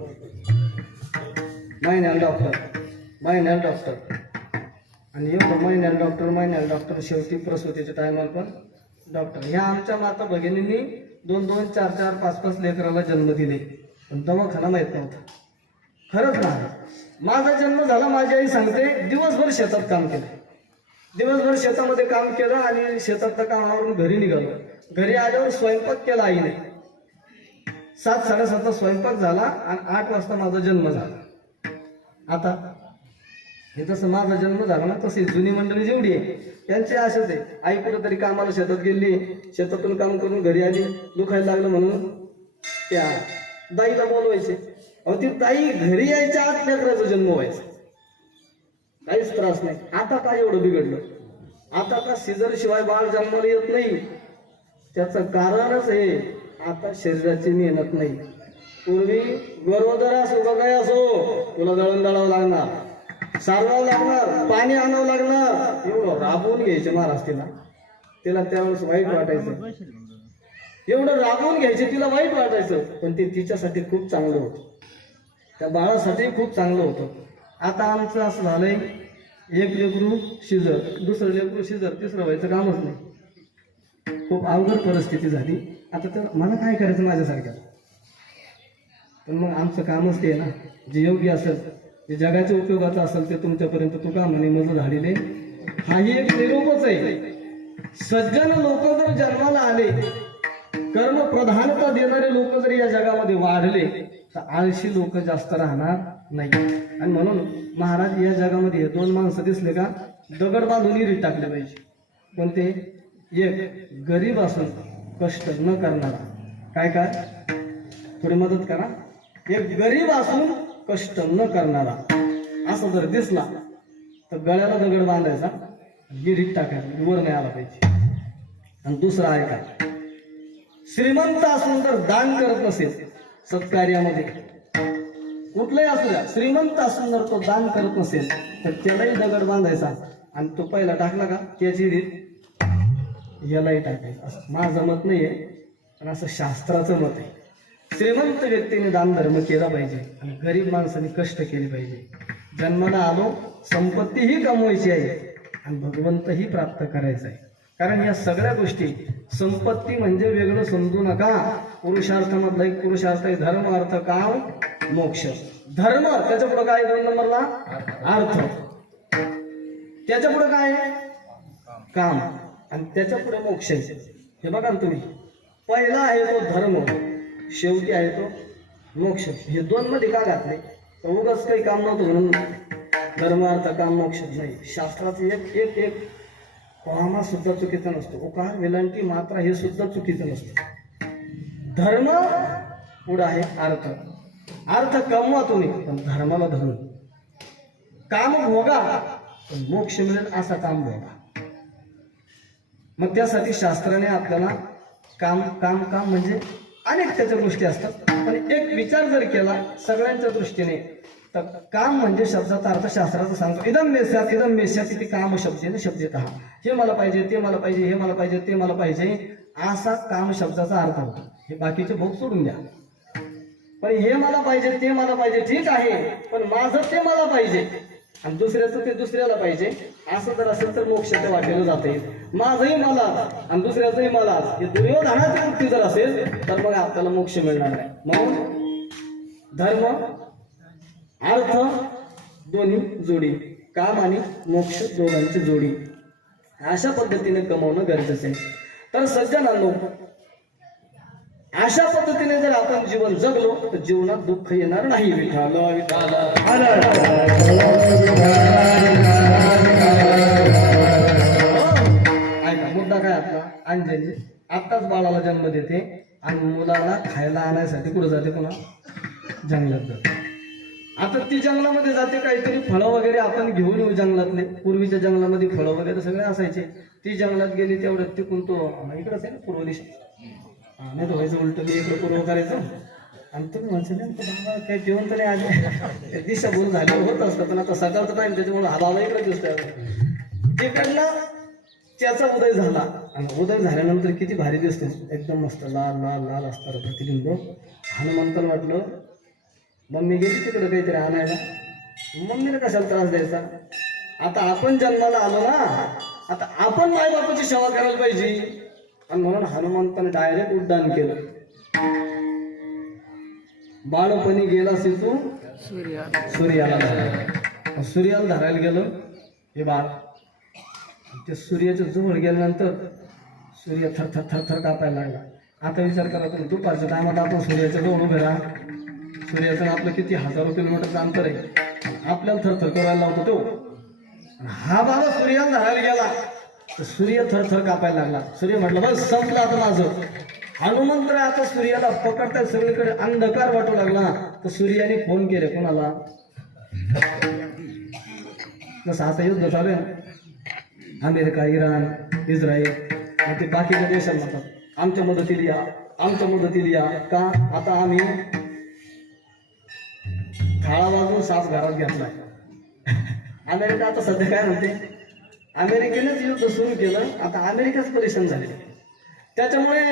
महिन्याला डॉक्टर आणि एवढं महिन्याला डॉक्टर शेवटी प्रसूतीच्या टायमाला पण डॉक्टर. ह्या आमच्या माता भगिनींनी 2-2, 4-4, 5-5 लेकराला जन्म दिले पण दवाखाना माहित नव्हता. खरंच ना माझा जन्म झाला. माझी आई सांगते दिवसभर शेतात काम केलं. दिवसभर शेतामध्ये काम केलं आणि शेतातल्या कामावरून घरी निघालो. घरी आल्यावर स्वयंपाक केला आईने. 7-7:30 स्वयंपाक झाला आणि 8 वाजता माझा जन्म झाला. आता हे जसं माझा जन्म झाला ना तशी जुनी मंडळी जेवढी आहे त्यांचे असेच आहे. आई कुठेतरी कामाला शेतात गेली, शेतातून काम करून घरी आली, दुखायला लागलं म्हणून त्या दाईला बोलवायचे. अहो ती ताई घरी यायच्या आत लेकराचा जन्म व्हायचा. काहीच त्रास नाही. आता काय एवढं बिघडलं? आता का सिजर शिवाय बाळ जन्माला येत नाही? त्याचं कारणच हे आता शरीराची मेहनत नाही. पूर्वी गरोदर असो का काय असो तुला दळण दळावं लागणार, सारवावं लागणार, पाणी आणावं लागणार. एवढं राबवून घ्यायचे महाराज तिला त्यावेळेस वाईट वाटायचं. एवढं राबवून घ्यायचे तिला वाईट वाटायचं पण ते तिच्यासाठी खूप चांगलं होतं. त्या बाळासाठी खूप चांगलं होतं. आता आमचं असं झालंय एक लेकरू शिजर, दुसरं लेकरू शिजर, तिसरं व्हायचं कामच नाही. खूप अवघड परिस्थिती झाली. आता तर मला काय करायचं माझ्यासारख्या? पण मग आमचं कामच ते ना जे योग्य असेल जे जगाच्या उपयोगाचं असेल ते तुमच्यापर्यंत तुका म्हणे मज झालेले. हाही एक निरोपच आहे. सज्जन लोक जर जन्माला आले, कर्म प्रधानता देणारे लोक जर या जगामध्ये वाढले तर आळशी लोक जास्त राहणार नाही. आणि म्हणून महाराज या जगामध्ये हे 2 माणसं दिसले का दगड बांधून रीत टाकले पाहिजे. पण ते एक गरीब असून कष्ट न करणारा, काय थोडी मदत करा. एक गरीब असून कष्ट न करणारा असं जर दिसला तर गळ्याला दगड बांधायचा, गिरीत टाकायचा, वर नाही आला पाहिजे. आणि दुसरा आहे का, श्रीमंत असून जर दान करत नसेल सत्कार्यामध्ये, कुठलंही असू द्या, श्रीमंत असून जर तो दान करत नसेल तर त्यालाही दगड बांधायचा आणि तो पहिला टाकला का त्याची रीत यालाही टाकायचं. असं माझं मत नाहीये, पण असं शास्त्राचं मत आहे. श्रीमंत व्यक्तीने दान धर्म केला पाहिजे आणि गरीब माणसाने कष्ट केले पाहिजे. जन्माला आलो, संपत्तीही कमवायची आहे आणि भगवंतही प्राप्त करायचा आहे. कारण या सगळ्या गोष्टी, संपत्ती म्हणजे वेगळं समजू नका. पुरुषार्थामधला एक पुरुषार्थ आहे धर्म, अर्थ, काम, मोक्ष. धर्म, त्याच्या पुढे काय 2 नंबरला अर्थ, त्याच्या पुढे काय काम, आणि त्याच्या पुढे मोक्ष आहे. हे बघा ना तुम्ही, पहिला आहे तो धर्म, शेवटी आहे तो मोक्ष. हे 2 मध्ये का घातले? उगाच काही काम नव्हतं म्हणून धर्म, अर्थ, काम, मोक्ष नाही. शास्त्राचं एक एक एक कोहामा सुद्धा चुकीचा नसतो. उकार, वेलांटी, मात्रा हे सुद्धा चुकीचं नसतं. धर्म पुढं आहे अर्थ. अर्थ कमवा तुम्ही, पण धर्माला धरून. काम भोगा, पण मोक्ष मिळेल असा काम भोगा. मग त्यासाठी शास्त्राने आपल्याला काम काम काम म्हणजे अनेक त्याच्या गोष्टी असतात, पण एक विचार जर केला सगळ्यांच्या दृष्टीने तर काम म्हणजे शब्दाचा अर्थ शास्त्राचा सांगतो. इदम मेस्यात, इदम मेस्यात इथे काम शब्देने शब्देत. हे मला पाहिजे, ते मला पाहिजे, हे मला पाहिजे, ते मला पाहिजे, असा काम शब्दाचा अर्थ होतो. हे बाकीचे भोग सोडून द्या. पण हे मला पाहिजे, ते मला पाहिजे, ठीक आहे, पण माझं ते मला पाहिजे आणि दुसऱ्याचं ते दुसऱ्याला पाहिजे, असं जर असेल तर मोक्षाच्या वाटेला जाते. माझंही मला आणि दुसऱ्याचंही मला, हे दुर्योधनाची वृत्ती जर असेल तर मग आपल्याला मोक्ष मिळणार नाही. म्हणून धर्म, अर्थ दोन्ही जोडी, काम आणि मोक्ष दोघांची जोडी, अशा पद्धतीने कमवणं गरजेचं आहे. तर सज्जनांनो, अशा पद्धतीने जर आपण जीवन जगलो तर जीवनात दुःख येणार नाही. विठाल विठाल ऐका, मुद्दा काय आपला, अंजली आत्ताच बाळाला जन्म देते आणि मुलाला खायला आणायसाठी कुठं जाते, पुन्हा जंगलात जाते. आता ती जंगलामध्ये जाते, काहीतरी फळं वगैरे आपण घेऊन येऊ जंगलातले. पूर्वीच्या जंगलामध्ये फळं वगैरे सगळे असायचे. ती जंगलात गेली तेवढ्यात तिकून तो इकडंच आहे ना, पूर्व दिशा, नाही तर व्हायचं उलट, मी इकडे पूर्व करायचं आणि तुम्ही म्हणशील बाबा काही जेवण तरी आले, दिशा बोल झाली होत असतं. पण आता सकाळचा टाइम त्याच्यामुळे हा बाबा इकडे दिसतोय. तिकडनं त्याचा उदय झाला आणि उदय झाल्यानंतर किती भारी दिसतो, एकदम मस्त लाल लाल लाल असतं प्रतिबिंब. हनुमंताला वाटलं मम्मी गेली तिकडे काहीतरी आणायला, मम्मीला कशाला त्रास द्यायचा. आता आपण जन्माला आलो ना, आता आपण मायबापाची सेवा करायला पाहिजे. आणि म्हणून हनुमंताने डायरेक्ट उड्डाण केलं. बाळपणी गेला तू सूर्याला धरायला. सूर्याला धरायला गेलं हे बाळ. ते सूर्याच्या जवळ गेल्यानंतर सूर्य थर थर थर थर कापायला लागला. आता विचार करा तुम्ही, दुपारच्या टायमात आपण सूर्याच्या जवळ उभे राहा, सूर्याचं आपलं किती हजारो किलोमीटरचं अंतर आहे, आपल्याला थरथर करायला लावतो तो. हा बाबा सूर्याला धरायला गेला तर सूर्य थरथर कापायला लागला. सूर्य म्हटलं बस संपलं आता माझं. हनुमंत आता सूर्याला पकडताय, सगळीकडे अंधकार वाटू लागला. तर सूर्याने फोन केले कोणाला, जसं आता युद्ध चालू आहे ना, अमेरिका, इराण, इस्रायल, ते बाकीच्या देशांना म्हणतात आमच्या मदतीला या, आमच्या मदतीला या. का आता आम्ही थाळा वाजून साप घरात घेतलाय. अमेरिका आता सध्या काय म्हणते, अमेरिकेनेच युद्ध सुरू केलं, आता अमेरिकाच परेशान झाले. त्याच्यामुळे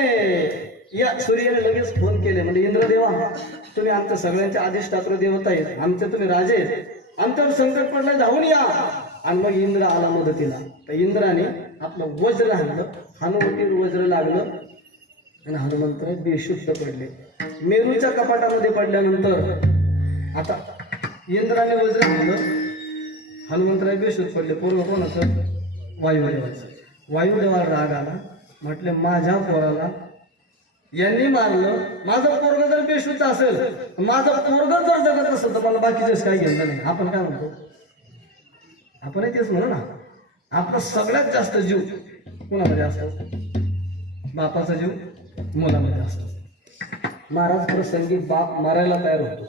या सूर्याने लगेच फोन केले, म्हणजे इंद्रदेवा तुम्ही आमच्या सगळ्यांच्या अधिष्ठात्र देवता आहेत, आमचे तुम्ही राजे आहेत, आमच्यावर संकट पडलं धावून या. आणि मग इंद्र आला मदतीला. तर इंद्राने आपलं वज्र आणलं, हनुवटीवर वज्र लागलं आणि हनुमंत बेशुद्ध पडले. मेरूच्या कपाटामध्ये पडल्यानंतर आता इंद्राने वज्र आणलं, हनुमंतराय बेशुद्ध पडले. पूर्व कोणाचं, वायुदेवाचं. वायुदेवाला राग आला, म्हटले माझ्या पोराला यांनी मारलं, माझं पोरग जर बेशुद्ध असेल, माझं पोरग जर जगत असेल तर मला बाकीचेच काही घेतलं नाही. आपण काय म्हणतो, आपणही तेच म्हणू ना, आपला सगळ्यात जास्त जीव कोणामध्ये असतो, बापाचा जीव मुलामध्ये असतो. महाराज प्रसंगी बाप मारायला तयार होतो,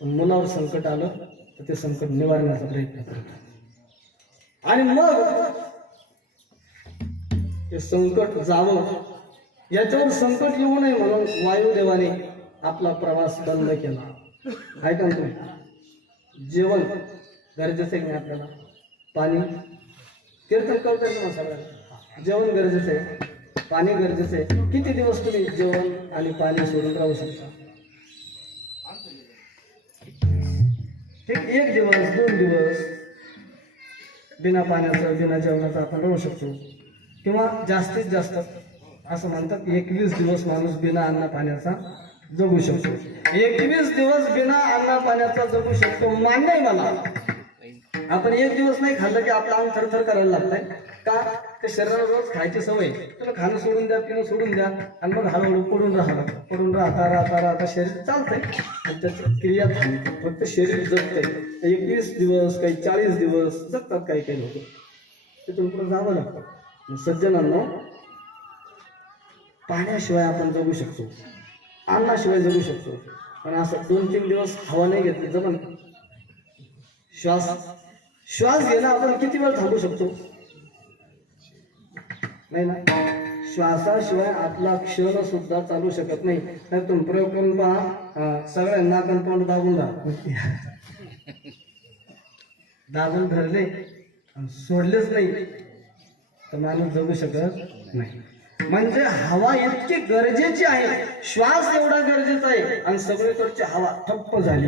पण मुलावर संकट आलं तर ते संकट निवारण्याचा प्रयत्न करतो. आणि मग हे संकट जावं, याच्यावर संकट येऊ नये म्हणून वायुदेवाने आपला प्रवास बंद केला. ऐका ना तुम्ही, जेवण गरजेचं आहे की नाही आपल्याला, पाणी कीर्तन करतोय ना सगळ्यांना, जेवण गरजेचं आहे, पाणी गरजेचं आहे. किती दिवस तुम्ही जेवण आणि पाणी सोडून राहू शकता? ठीक, 1 दिवस 2 दिवस बिना पाण्याचं बिना जेवणाचं आपण राहू शकतो. किंवा जास्तीत जास्त असं म्हणतात 21 दिवस माणूस बिना अन्न पाण्याचा जगू शकतो. 21 दिवस बिना अन्न पाण्याचा जगू शकतो, मान्य आहे मला. आपण 1 दिवस नाही खाल्लं की आपलं अंग थरथर करायला लागतंय का? ते शरीराला रोज खायची सवय, तुम्ही खाणं सोडून द्या, पिणं सोडून द्या, आणि मग हळूहळू पडून राहता शरीर चालतंय आणि त्याची क्रिया थांबते, फक्त शरीर जगतंय. 21 दिवस, काही 40 दिवस जगतात काही लोक, तिथून पुढे जावं लागतं. सज्जनांनो, पाण्याशिवाय आपण जगू शकतो, अन्नाशिवाय जगू शकतो, पण असं 2-3 दिवस हवा नाही घेतली जमन. श्वास घेणं आपण किती वेळ थांबू शकतो? नाही ना. श्वासाशिवाय आपला क्षण सुद्धा चालू शकत नाही. तर तुम्ही प्रयोग करून पहा, सगळ्यांना कंपाऊंड दाबून दाबून धरले आणि सोडलेच नाही तर माणूस जगू शकत नाही. म्हणजे हवा इतकी गरजेची आहे, श्वास एवढा गरजेचा आहे, आणि सगळीकडची हवा ठप्प झाली.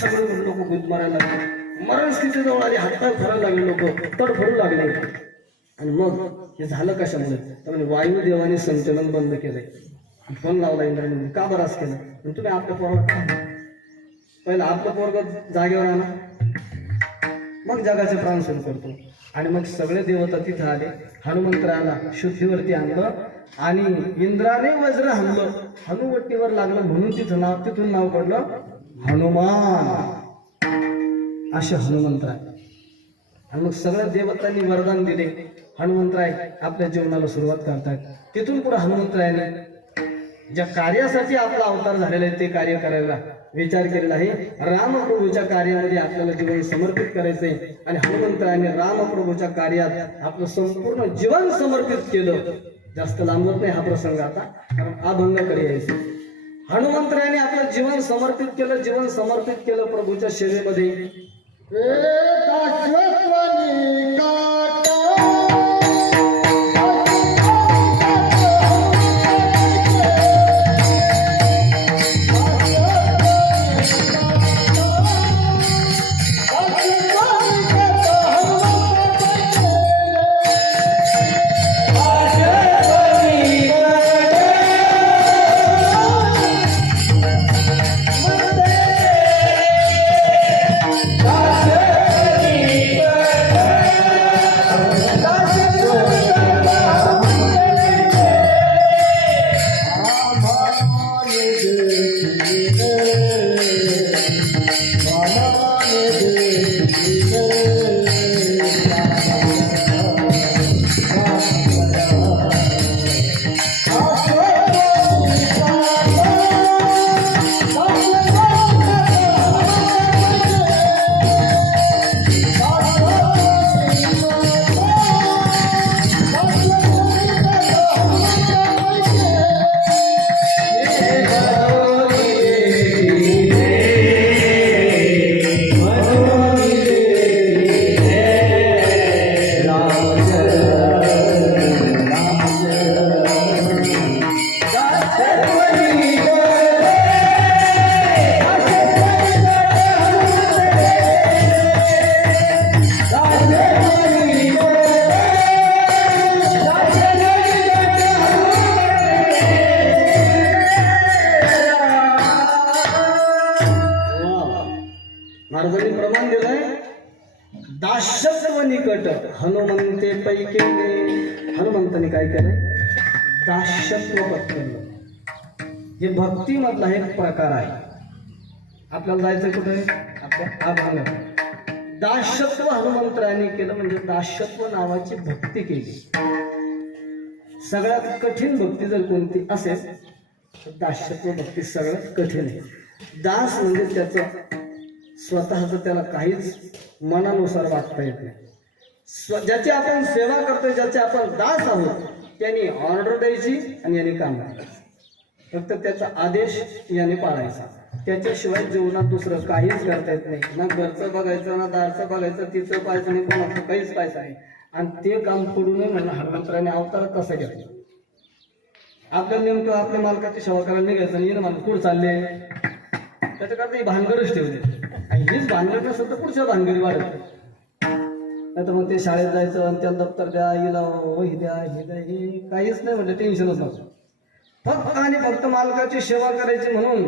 सगळे लोक गुद मारायला लागले, मरण स्थिती जवळ आली, हातपाय फिरायला लागले, लोक तडफडू लागले. आणि मग हे झालं कशामुळे? तर म्हणजे वायुदेवाने संचलन बंद केलंय. फोन लावला इंद्राने, का बरं असं केलं? म्हणजे तुम्ही आपल्या पोराला पहिलं आपलं पोरग जागेवर आणा, मग जगाचे प्राण सुरू करतो. आणि मग सगळे देवता तिथं आले, हनुमंतराला शुद्धीवरती आणलं आणि इंद्राने वज्र हाणलं, हनुवट्टीवर लागलं म्हणून तिथून नाव पडलं हनुमान, असे हनुमंतराय. आणि मग सगळ्या देवतांनी वरदान दिले. हनुमंतराय आपल्या जीवनाला सुरुवात करतात. तिथून पुढे हनुमंतरायाने ज्या कार्यासाठी आपला अवतार झालेला आहे ते कार्य करायला विचार केलेला आहे. रामप्रभूच्या कार्यामध्ये आपल्याला जीवन समर्पित करायचंय, आणि हनुमंतरायाने रामप्रभूच्या कार्यात आपलं संपूर्ण जीवन समर्पित केलं. जास्त लांबत नाही हा प्रसंग आता, कारण अभंगाकडे यायचं. हनुमंतरायाने आपलं जीवन समर्पित केलं प्रभूच्या सेवेमध्ये. महाराजांनी प्रमाण दिलंय, दास्यत्व निकट हनुमंते पैकी. हनुमंताने काय केलंय? दास्यत्व पत्करलं. हे भक्ती मधला एक प्रकार आहे. आपल्याला जायचं कुठे? आपल्या अभंग. दास्यत्व हनुमंतराने केलं, म्हणजे दास्यत्व नावाची भक्ती केली. सगळ्यात कठीण भक्ती जर कोणती असेल तर दास्यत्व भक्ती सगळ्यात कठीण आहे. दास म्हणजे त्याचं स्वतःच त्याला काहीच मनानुसार वागता येत नाही. ज्याची आपण सेवा करतोय, ज्याचे आपण दास आहोत, त्यांनी ऑर्डर द्यायची आणि याने काम करायचं. फक्त त्याचा आदेश याने पाळायचा. त्याच्याशिवाय जीवनात दुसरं काहीच करता येत नाही. ना घरचं बघायचं, ना दारचं बघायचं, तिचं पाहायचं नाही, कोणाचं काहीच पाहायचं आहे. आणि ते काम पडू नये म्हणून हनुमंतराने अवतारात तसं घेतलं. आपल्याला नेमकं आपल्या मालकाची सेवा करायला निघायचं आणि मला कुठं चालले, त्याच्याकरता ही भानगडच ठेवले. आणि हीच भानगड नसेल तर पुढच्या भानगडी वाढत नाही. तर मग ते शाळेत जायचं आणि त्याला दप्तर द्या, हिला वही द्या, हे द्या, हे काहीच नाही म्हणजे टेन्शनच नव्हतं. फक्त आणि फक्त मालकाची सेवा करायची म्हणून.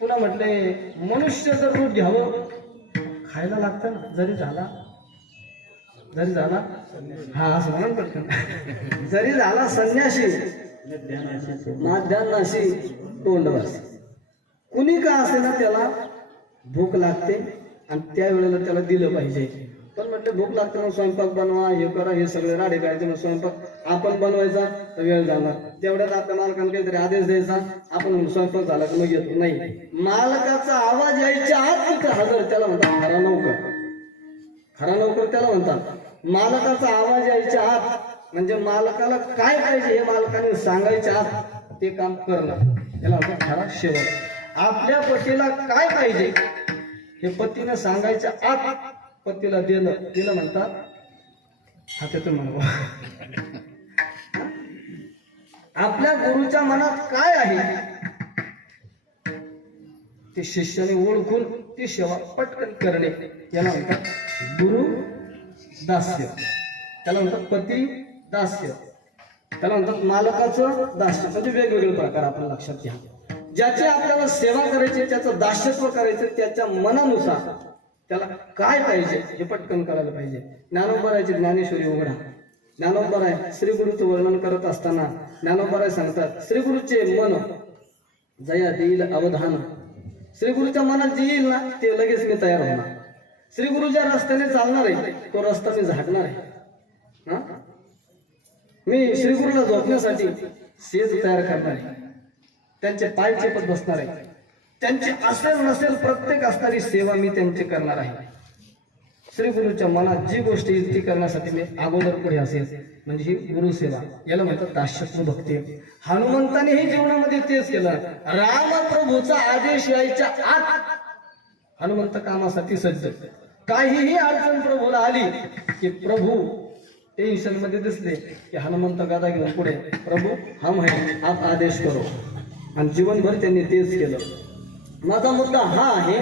पुन्हा म्हटले मनुष्य जर रूप घ्यावं, खायला लागतं ना, जरी झाला हा असं म्हणून पटकन जरी झाला संन्यासी, माध्यान्नाशी तोंडवासी. कुणी का असे ना त्याला भूक लागते आणि त्यावेळेला त्याला दिलं पाहिजे. पण म्हटलं भूक लागते मग स्वयंपाक बनवा, हे करा, हे सगळे राडे करायचे. मग स्वयंपाक आपण बनवायचा तर वेळ जाणार. तेवढ्यात आपल्या मालकाने काहीतरी आदेश द्यायचा, आपण स्वयंपाक झाला की मग येतो. नाही, मालकाचा आवाज यायच्या आत तिथं हजर, त्याला म्हणतात खरा नोकर. खरा नोकर त्याला म्हणतात. मालकाचा आवाज यायच्या आत म्हणजे मालकाला काय पाहिजे हे मालकाने सांगायच्या आत ते काम करणं, त्याला म्हणतात खरा सेवक. आपल्या पतीला काय पाहिजे हे पतीनं सांगायच्या आत पतीला देणं, तिला म्हणतात हातातून म्हणा. आपल्या गुरुच्या मनात काय आहे ते शिष्याने ओळखून ती सेवा पटकन करणे, याला म्हणतात गुरु दास्य. त्याला म्हणतात पती दास्य, त्याला म्हणतात मालकाचं दास्य. म्हणजे वेगवेगळे प्रकार आपण लक्षात घ्या. ज्याची आपल्याला सेवा करायची, त्याचं दास्यत्व करायचं, त्याच्या मनानुसार त्याला काय पाहिजे हे पटकन करायला पाहिजे. ज्ञानोबरायची ज्ञानेश्वरी उघडा. ज्ञानोबराय श्री गुरुचं वर्णन करत असताना ज्ञानोबराय सांगतात श्री गुरुचे मन जया देईल अवधान. श्री गुरुच्या मनात जे येईल ना ते लगेच मी तयार होणार. श्री गुरु ज्या रस्त्याने चालणार आहे तो रस्ता मी झाडणार आहे. मी श्री गुरुला झोपण्यासाठी सेज तयार करणार आहे, त्यांचे पाय चेपत बसणार आहे, त्यांची असेल नसेल प्रत्येक असणारी सेवा मी त्यांची करणार आहे. श्री गुरुच्या मनात जी गोष्ट येईल ती करण्यासाठी मी अगोदर पुढे असेल, म्हणजे ही गुरुसेवा. याला म्हणतात दास्यत्व भक्ती. हनुमंतानेही जीवनामध्ये तेच केलं. रामप्रभूचा आदेश यायच्या आत हनुमंत कामासाठी सज्ज. काहीही अडचण प्रभूला आली की प्रभू टेन्शन मध्ये दिसले की हनुमंत गदा घेऊन पुढे, प्रभू हम है आप आदेश करो. आणि जीवनभर त्यांनी तेच केलं. माझा मुद्दा हा आहे,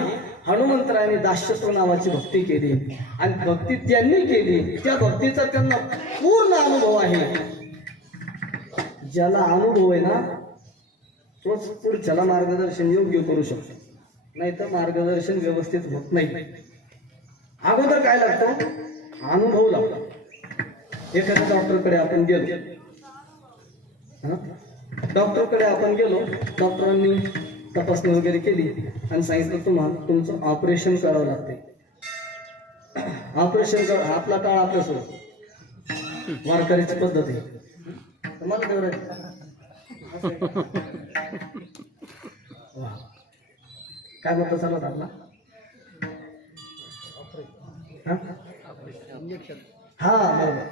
हनुमंतरायाने दास्यत्व नावाची भक्ती केली आणि भक्ती त्यांनी केली, त्या भक्तीचा त्यांना पूर्ण अनुभव आहे. ज्याला अनुभव आहे ना तोच पुढच्याला मार्गदर्शन योग्य करू शकतो, नाही तर मार्गदर्शन व्यवस्थित होत नाही. अगोदर काय लागतं? अनुभव लागतो. एखाद्या डॉक्टरकडे आपण गेलो, डॉक्टरांनी तपासणी वगैरे केली आणि सांगितलं तुम्हाला तुमचं ऑपरेशन करावं लागते. ऑपरेशन कर, आपला काळ आपल्यासोबत वारकरीची पद्धत आहे. तुम्हाला तेवढं काय म्हणतो चालत आपला हा बरोबर.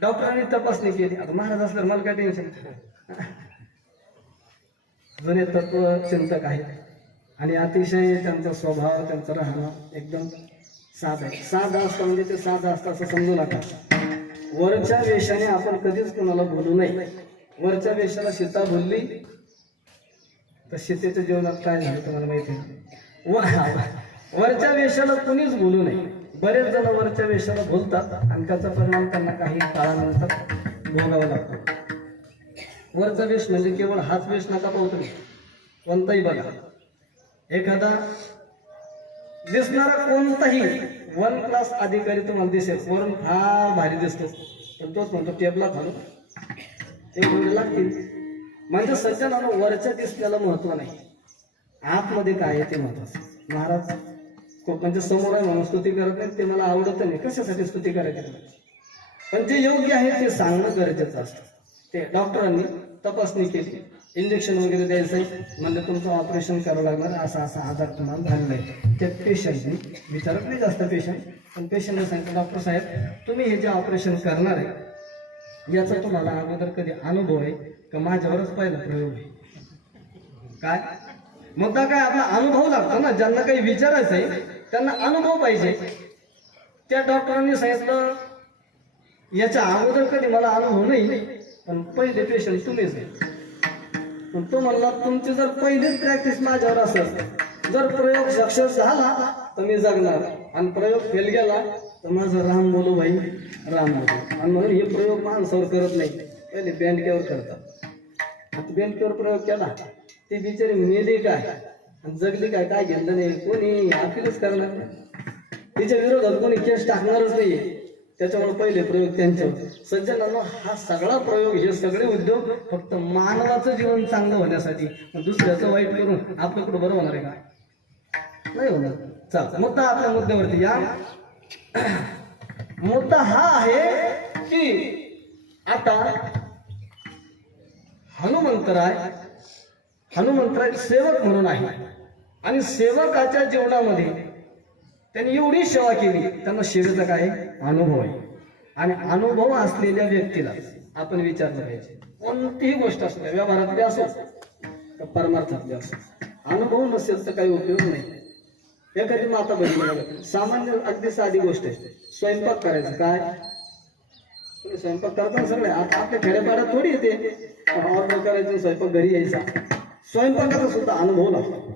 डॉक्टरांनी तपासणी केली. आता महाराज असल्यावर मला काय टेन्शन. जुने तत्व चिंतक आहेत आणि अतिशय त्यांचा स्वभाव, त्यांचं राहणं एकदम साधा आहे. साधा असतं म्हणजे ते साधा असतं असं समजू नका. वरच्या वेशाने आपण कधीच कोणाला बोलू नये. वरच्या वेशाला सीता बोलली तर सीतेच्या जीवनात काय झालं तुम्हाला माहिती आहे. वरच्या वेशाला कुणीच बोलू नये. बरेच जण वरच्या वेशाला बोलतात आणि त्याचा परिणाम त्यांना काही काळानंतर भोगावा लागतो. वरचा वेश म्हणजे केवळ हाच वेश नका पाहू तुम्ही, कोणताही बघा. एखादा दिसणारा कोणताही 1 क्लास अधिकारी तुम्हाला दिसेल, वरून फार भारी दिसतो, पण तोच म्हणतो टेबला घालून ते गोळे लागतील. म्हणजे सज्जनानं वरच्या दिसण्याला महत्व नाही, आतमध्ये काय आहे ते महत्वाचं. महाराज म्हणजे समोर आहे म्हणून स्तुती करत नाही, ते मला आवडत नाही. कशासाठी स्तुती करायची? पण जे योग्य आहे ते सांगणं गरजेचं असतं. ते डॉक्टरांनी तपासणी केली इंजेक्शन वगैरे द्यायचं आहे म्हणजे तुमचं ऑपरेशन करावं लागणार असा असा आजार तुम्हाला झालेला आहे. त्या पेशंटने विचारत नाही जास्त पेशंट, पण पेशंटने सांगितलं डॉक्टर साहेब तुम्ही हे जे ऑपरेशन करणार आहे याचा तुम्हाला अगोदर कधी अनुभव आहे का माझ्यावरच पहिला प्रयोग आहे? काय मुद्दा काय आपला अनुभव लागतो ना, ज्यांना काही विचारायचं आहे त्यांना अनुभव पाहिजे. त्या डॉक्टरांनी सांगितलं याच्या अगोदर कधी मला अनुभव नाही पण पहिले पेशंट तुम्हीच आहे. पण तो म्हणला तुमची जर पहिलीच प्रॅक्टिस माझ्यावर असेल, जर प्रयोग सक्सेस झाला तर मी जगणार आणि प्रयोग फेल गेला तर माझं राम बोलू भाई राम बोलू. आणि म्हणून हे प्रयोग माणसावर करत नाही, पहिले बेंडक्यावर करतात. आता बेंडक्यावर प्रयोग केला ती बिचारी मेली काय आणि जगली काय काय घेतलं नाही, कोणी अपीलच करणार नाही, तिच्या विरोधात कोणी केस टाकणारच नाही. त्याच्यामुळे पहिले प्रयोग त्यांच्यावर. सज्जनांनो हा सगळा प्रयोग हे सगळे उद्योग फक्त मानवाचं जीवन चांगलं होण्यासाठी, दुसऱ्याचं वाईट करून आपल्याकडं बरं होणार आहे का? नाही होणार. चला मुद्दा आपल्या मुद्द्यावरती या. मुद्दा हा आहे की आता हनुमंतराय सेवक म्हणून आहे आणि सेवकाच्या जीवनामध्ये त्यांनी एवढी सेवा केली, त्यांना सेवेचा काय अनुभव आहे. आणि अनुभव असलेल्या व्यक्तीला आपण विचारलं पाहिजे, कोणतीही गोष्ट असो, व्यवहारातली असो का परमार्थातली असो, अनुभव नसेल तर काही उपयोग नाही. एखादी माता बघितली, सामान्य अगदी साधी गोष्ट आहे, स्वयंपाक करायचं. काय तुम्ही स्वयंपाक करता सगळे, आता आपल्या खेड्यापाड्यात थोडी येते ऑर्डर करायचं स्वयंपाक घरी यायचा. स्वयंपाकाचा सुद्धा अनुभव लागतो.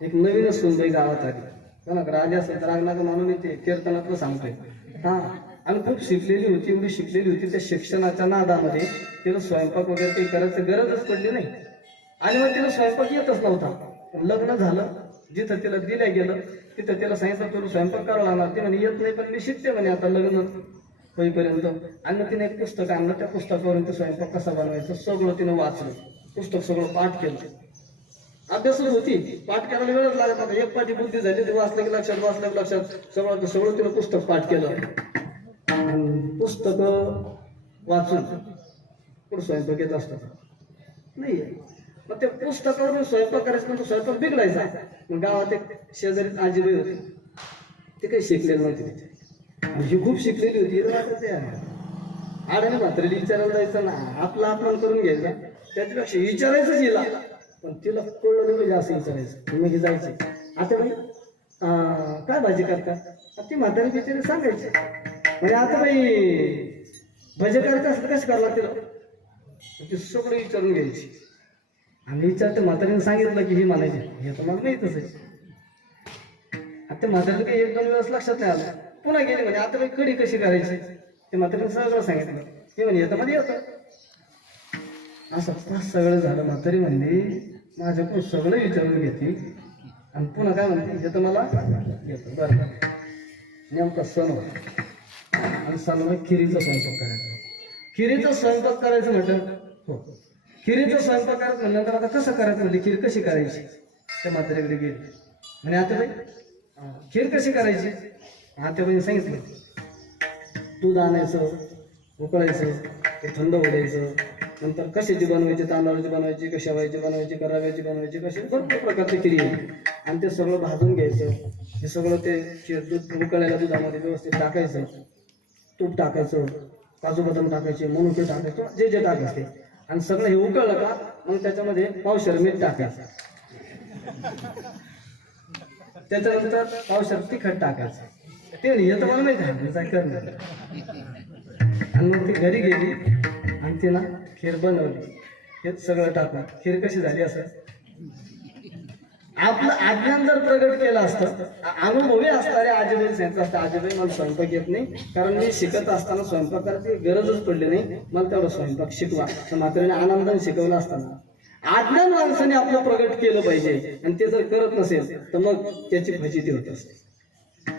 एक नवीनच सुनबाई गावात आली, कोणाकडे आली असेल तर रागनाग म्हणून ते कीर्तनातलं सांगतोय. हा आणि खूप शिकलेली होती, एवढी शिकलेली होती, त्या शिक्षणाच्या नादामध्ये तिला स्वयंपाक वगैरे काही करायची गरजच पडली नाही. आणि मग तिला स्वयंपाक येतच नव्हता. लग्न झालं, जिथं तिला दिल्या गेलं तिथं तिला सांगितलं तुला स्वयंपाक करावं लागणार. ती म्हणे येत नाही पण मी शिकते म्हणे आता लग्न होईपर्यंत. आणि मग तिने एक पुस्तक आणलं, त्या पुस्तकावरून ते स्वयंपाक कसा बनवायचं सगळं तिनं वाचलं, पुस्तक सगळं पाठ केलं. अभ्यासच होती, पाठ करायला वेळच लागत होता. एक पाठी बुद्धी झाली, ते वाचलं की लक्षात, वाचलं की लक्षात, सगळं तिनं पुस्तक पाठ केलं. पुस्तक वाचून पुढे स्वयंपाक येत असतात नाही. मग त्या पुस्तकावरून स्वयंपाक करायचं म्हणजे स्वयंपाक बिघडायचा. मग गावात एक शेजारी आजीबाई होती, ती काही शिकलेली नव्हती आणि ही खूप शिकलेली होती. आडाने म्हातारीला विचारायला जायचं ना, आपला आपण करून घ्यायचा, त्याच्यापेक्षा विचारायचंच हिला. पण तिला कळलं नाही पाहिजे असं विचारायचं. मग जायचे, आता बाई काय भाजी करता, ती म्हातारी बिचारी सांगायची. म्हणजे आता बाई भजे करायचं असलं कसं करावं तिला, ती सगळं विचारून घ्यायची. आणि विचारते म्हातारीने सांगितलं की ही म्हणायची हे तर मला माहीतच आहे. आता म्हातारीला काही एक दोन वेळेस लक्षात नाही आलं, पुन्हा गेली म्हणे आता बाई कढी कशी करायची, ते म्हातारीने सगळं सांगितलं. ते म्हणे येतं मध्ये येतं. असं सगळं झालं. म्हातारी म्हणली माझ्याकडून सगळं विचारून घेते आणि पुन्हा काय म्हणते येतं मला येतं. बरं नेमका सण होता आणि सणाला खिरीचा स्वयंपाक करायचा. खिरीचा स्वयंपाक करायचं म्हटलं, हो खिरीचा स्वयंपाक करायचं म्हणल्यानंतर आता कसं करायचं म्हणजे खीर कशी करायची, त्या म्हातारीकडे गेली. म्हणजे आता बाई खीर कशी करायची, आता बाई सांगितलं दूध आणायचं, उकळायचं, ते थंड होण्याचं, नंतर कशाची बनवायची, तांदळाची बनवायची, का शेवायची बनवायची, का रव्याची बनवायची, कशी भरपूर प्रकारची खिरी आहे. आणि ते सगळं भाजून घ्यायचं, हे सगळं ते दूध उकळायला दुधामध्ये व्यवस्थित टाकायचं, तूप टाकायचं, काजू बदाम टाकायचे, मनुके टाकायचं, जे जे टाकायचे. आणि सगळं हे उकळलं का मग त्याच्यामध्ये पावशेर मीठ टाकायचं, त्याच्यानंतर पावशेर तिखट टाकायचं. ते येतं मला माहिती आहे काय करणार. आणि मग ती घरी गेली आणि तिला खीर बनवली. हे सगळं टाकून खीर कशी झाली असं आपलं अज्ञान जर प्रगट केलं असतं, अनुभवी असणारे आजीबाई सांगितलं असतं आजीबाई मला स्वयंपाक येत नाही, कारण मी शिकत असताना स्वयंपाक करायची गरजच पडली नाही, मला तेवढा स्वयंपाक शिकवा. तर म्हातारीने आनंदाने शिकवलं असताना अज्ञान माणसाने आपलं प्रगट केलं पाहिजे. आणि ते जर करत नसेल तर मग त्याची फजिती होत असते.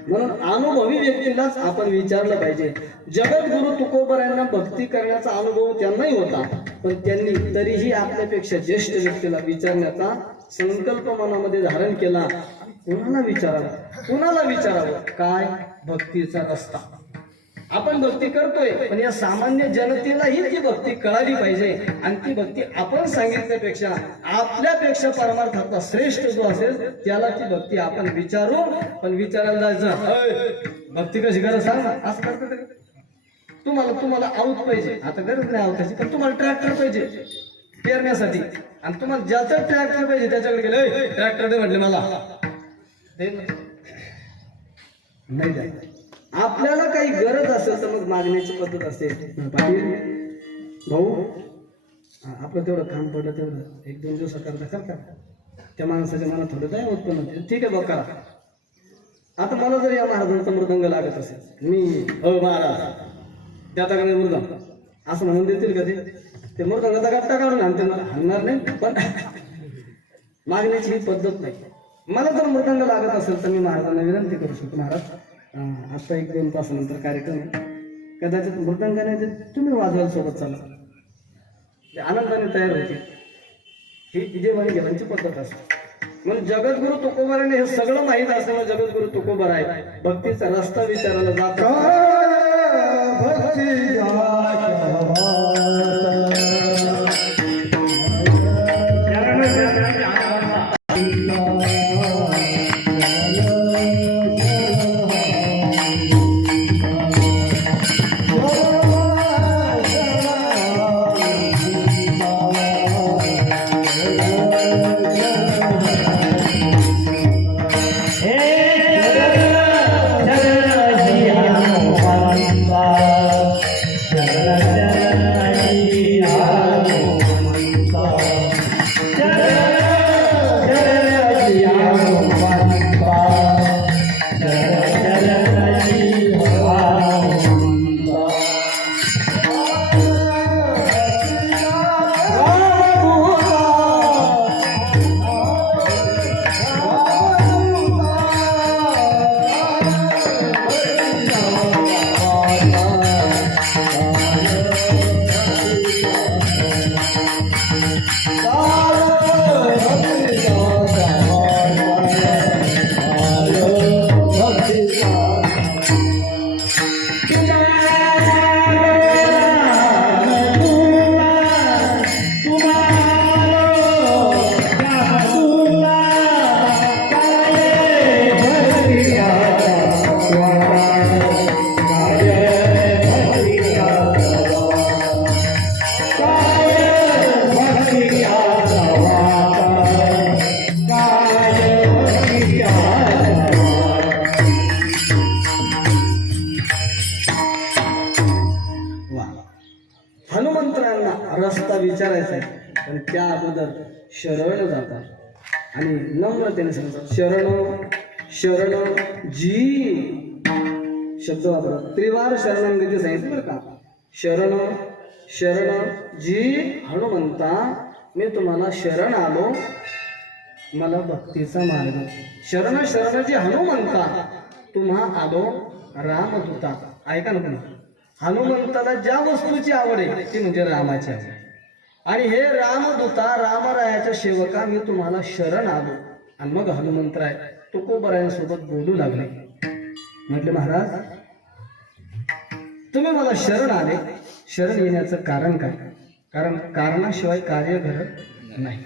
म्हणून अनुभवी व्यक्तीलाच आपण विचारलं पाहिजे. जगद्गुरु तुकोबर यांना भक्ती करण्याचा अनुभव त्यांनाही होता, पण त्यांनी तरीही आपल्यापेक्षा ज्येष्ठ व्यक्तीला विचारण्याचा संकल्प मनामध्ये धारण केला. कुणाला विचारावं काय भक्तीचा रस्ता. आपण भक्ती करतोय, पण या सामान्य जनतेलाही ती भक्ती कळाली पाहिजे. आणि ती भक्ती आपण सांगितल्यापेक्षा आपल्यापेक्षा परमार्थातला श्रेष्ठ जो असेल त्याला ती भक्ती आपण विचारू. पण विचारायला जायचं, "अय, भक्ती कशी करत सांग ना." असं करतं तरी तुम्हाला आऊत पाहिजे. आता गरज नाही आवताची, पण तुम्हाला ट्रॅक्टर पाहिजे पेरण्यासाठी. आणि तुम्हाला ज्याचं ट्रॅक्टर पाहिजे त्याच्याकडे गेले, ट्रॅक्टर दे म्हटले मला, दे ना. नाही द्या. आपल्याला काही गरज असेल तर मग मागण्याची पद्धत असते. पाटील भाऊ, आपलं तेवढं काम पडलं तेवढं 1-2 दिवस करता करता त्या माणसाच्या मला थोडं काय उत्पन्न होते. ठीक आहे बघ करा. आता मला जर या महाराजांचा मृदंग लागत असेल, मी महाराज त्याच्याकडे मृदंग असं म्हणून देतील का ते मृदंगाचा गट्टा काढून आणते, मला हाणणार नाही. पण मागण्याची ही पद्धत नाही. मला जर मृदंग लागत असेल तर मी महाराजांना विनंती करू शकतो, महाराज आता 1-2 तासानंतर कार्यक्रम आहे, कदाचित मृदंगाने ते तुम्ही वाजवायला सोबत चाला. ते आनंदाने तयार होते. ही विजयवाणी घेण्याची पद्धत असते. म्हणून जगद्गुरु तुकोबाराने हे सगळं माहीत असल्यामुळे जगद्गुरु तुकोबार आहे. भक्तीचा रस्ता विचारायला जात हनुमंतरांना रस्ता विचारायचा आहे, पण त्या अगोदर शरण जातात आणि नम्रतेने सांगतात, शरण जी शब्द वापरा. त्रिवार शरणागती सांगितलं बरं का. शरण जी हनुमंता, मी तुम्हाला शरण आलो, मला भक्तीचा मार्ग. शरण जी हनुमंता, तुम्हा आलो रामदूता. ऐका ना तुम्ही, हनुमंताला ज्या वस्तूची आवड आहे ती म्हणजे रामाची आवड. आणि हे रामदूता, रामरायाच्या सेवका, मी तुम्हाला शरण आलो. आणि मग हनुमंतराय तुकोबरायांसोबत बोलू लागले. म्हटले, महाराज तुम्ही मला शरण आले, शरण येण्याचं कारण काय? कारण कारणाशिवाय कार्य घडत नाही.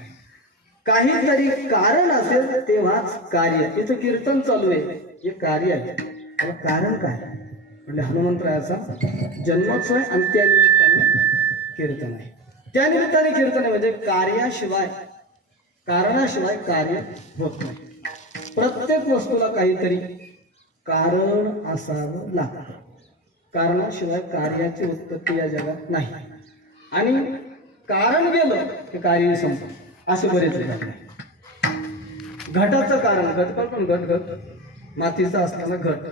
काहीतरी कारण असेल तेव्हाच कार्य. इथं कीर्तन चालू आहे, हे कार्य आहे, त्याला कारण काय? म्हणजे हनुमंतरायाचा जन्मोत्सव आहे आणि त्या निमित्ताने कीर्तन आहे. त्या निमित्ताने कीर्तन आहे म्हणजे कारणाशिवाय कार्य होत नाही. प्रत्येक वस्तूला काहीतरी कारण असावं लागतं. कारणाशिवाय कार्याची उत्पत्ती या जगात नाही. आणि कारण गेलं की कार्य संपलं. असे बरेच घडले. घटाचं कारण, घट पण घट मातीचा असताना घट,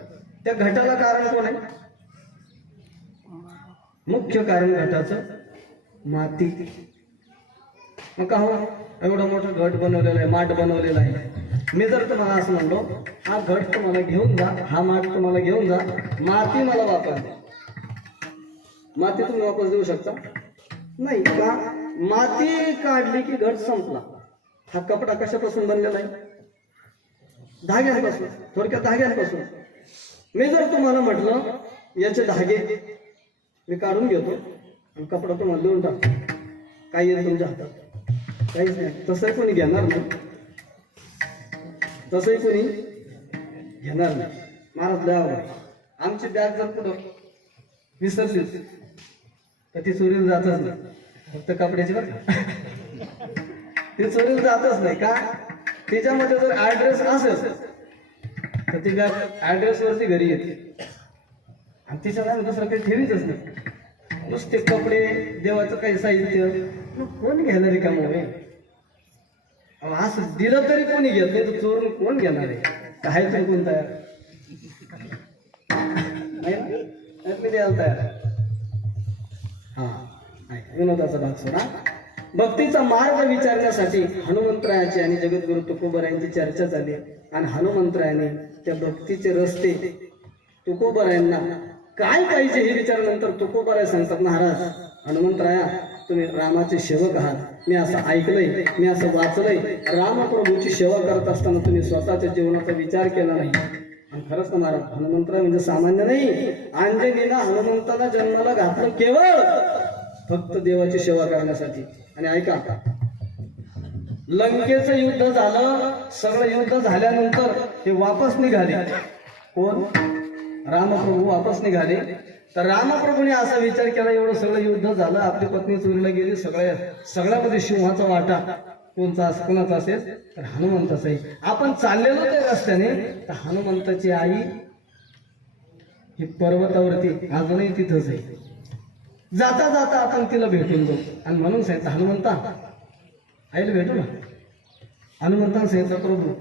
त्या घटाला कारण कोण आहे? मुख्य कारण घटाचं माती. मग का हो एवढा मोठा घट बनवलेला आहे, माठ बनवलेला आहे. मी जर तुम्हाला असं म्हणलो, हा घट तुम्हाला घेऊन जा, हा माठ तुम्हाला घेऊन जा, माती मला वापर द्या, माती तुम्ही वापस देऊ शकता? नाही का? माती काढली की घट संपला. हा कपडा कशापासून बनलेला आहे? धाग्यांपासून. थोडक्यात धाग्यांपासून. मी जर तुम्हाला म्हटलं याचे धागे मी काढून घेतो आणि कपडा तुम्हाला देऊन टाकतो. काही येईल तुमच्या हातात? काहीच नाही. तसंही कोणी घेणार नाही, तसंही कोणी घेणार नाही. महाराज लय आवड. आमची बॅग जर पुढं विसरली तर ती चोरीला जातच नाही. फक्त कपड्याची बरं ती चोरीला जातच नाही का? तिच्यामध्ये जर ऍड्रेस असेल तर ती बॅग ऍड्रेसवरती घरी येते आणि तिच्या नावाने दुसरं काही ठेवीतच नाही. नुसते कपडे, देवाचं काही साहित्य, मग कोण घेणार आहे का? मग असं दिलं तरी कोणी घेत नाही तर चोरून कोण घेणार आहे? काय तरी कोण तयार नाही द्यायला तयार. हा विनोदाचा भाग सोडा. भक्तीचा मार्ग विचारण्यासाठी हनुमंतरायाची आणि जगद्गुरु तुकोबरायांची चर्चा झाली आणि हनुमंतरायाने त्या भक्तीचे रस्ते तुकोबरायांना काय पाहिजे हे विचारल्यानंतर तुकोबराय सांगतात, महाराज हनुमंतराया तुम्ही रामाचे सेवक आहात. मी असं ऐकलंय, मी असं वाचलंय, रामप्रभूची सेवा करत असताना तुम्ही स्वतःच्या जीवनाचा विचार केला नाही. आणि खरंच ना महाराज, हनुमंतराय म्हणजे सामान्य नाही. अंजनीला हनुमंताला जन्माला घातलं केवळ फक्त देवाची सेवा करण्यासाठी. आणि ऐका, लंकेचं युद्ध झालं, सगळं युद्ध झाल्यानंतर ते वापस निघाले. कोण? रामप्रभू वापस निघाले. तर रामप्रभूने असा विचार केला, एवढं सगळं युद्ध झालं, आपली पत्नी चोरीला गेली, सगळ्यामध्ये सिंहाचा वाटा कोणाचा असेल तर हनुमंताचा आहे. आपण चाललेलो त्या रस्त्याने तर हनुमंताची आई ही पर्वतावरती अजूनही तिथंच आहे. जाता जाता आपण तिला भेटून जाऊ. आणि म्हणून सांगितलं, हनुमंता आईला भेटू ना. हनुमंतानं सांगितलं, प्रभू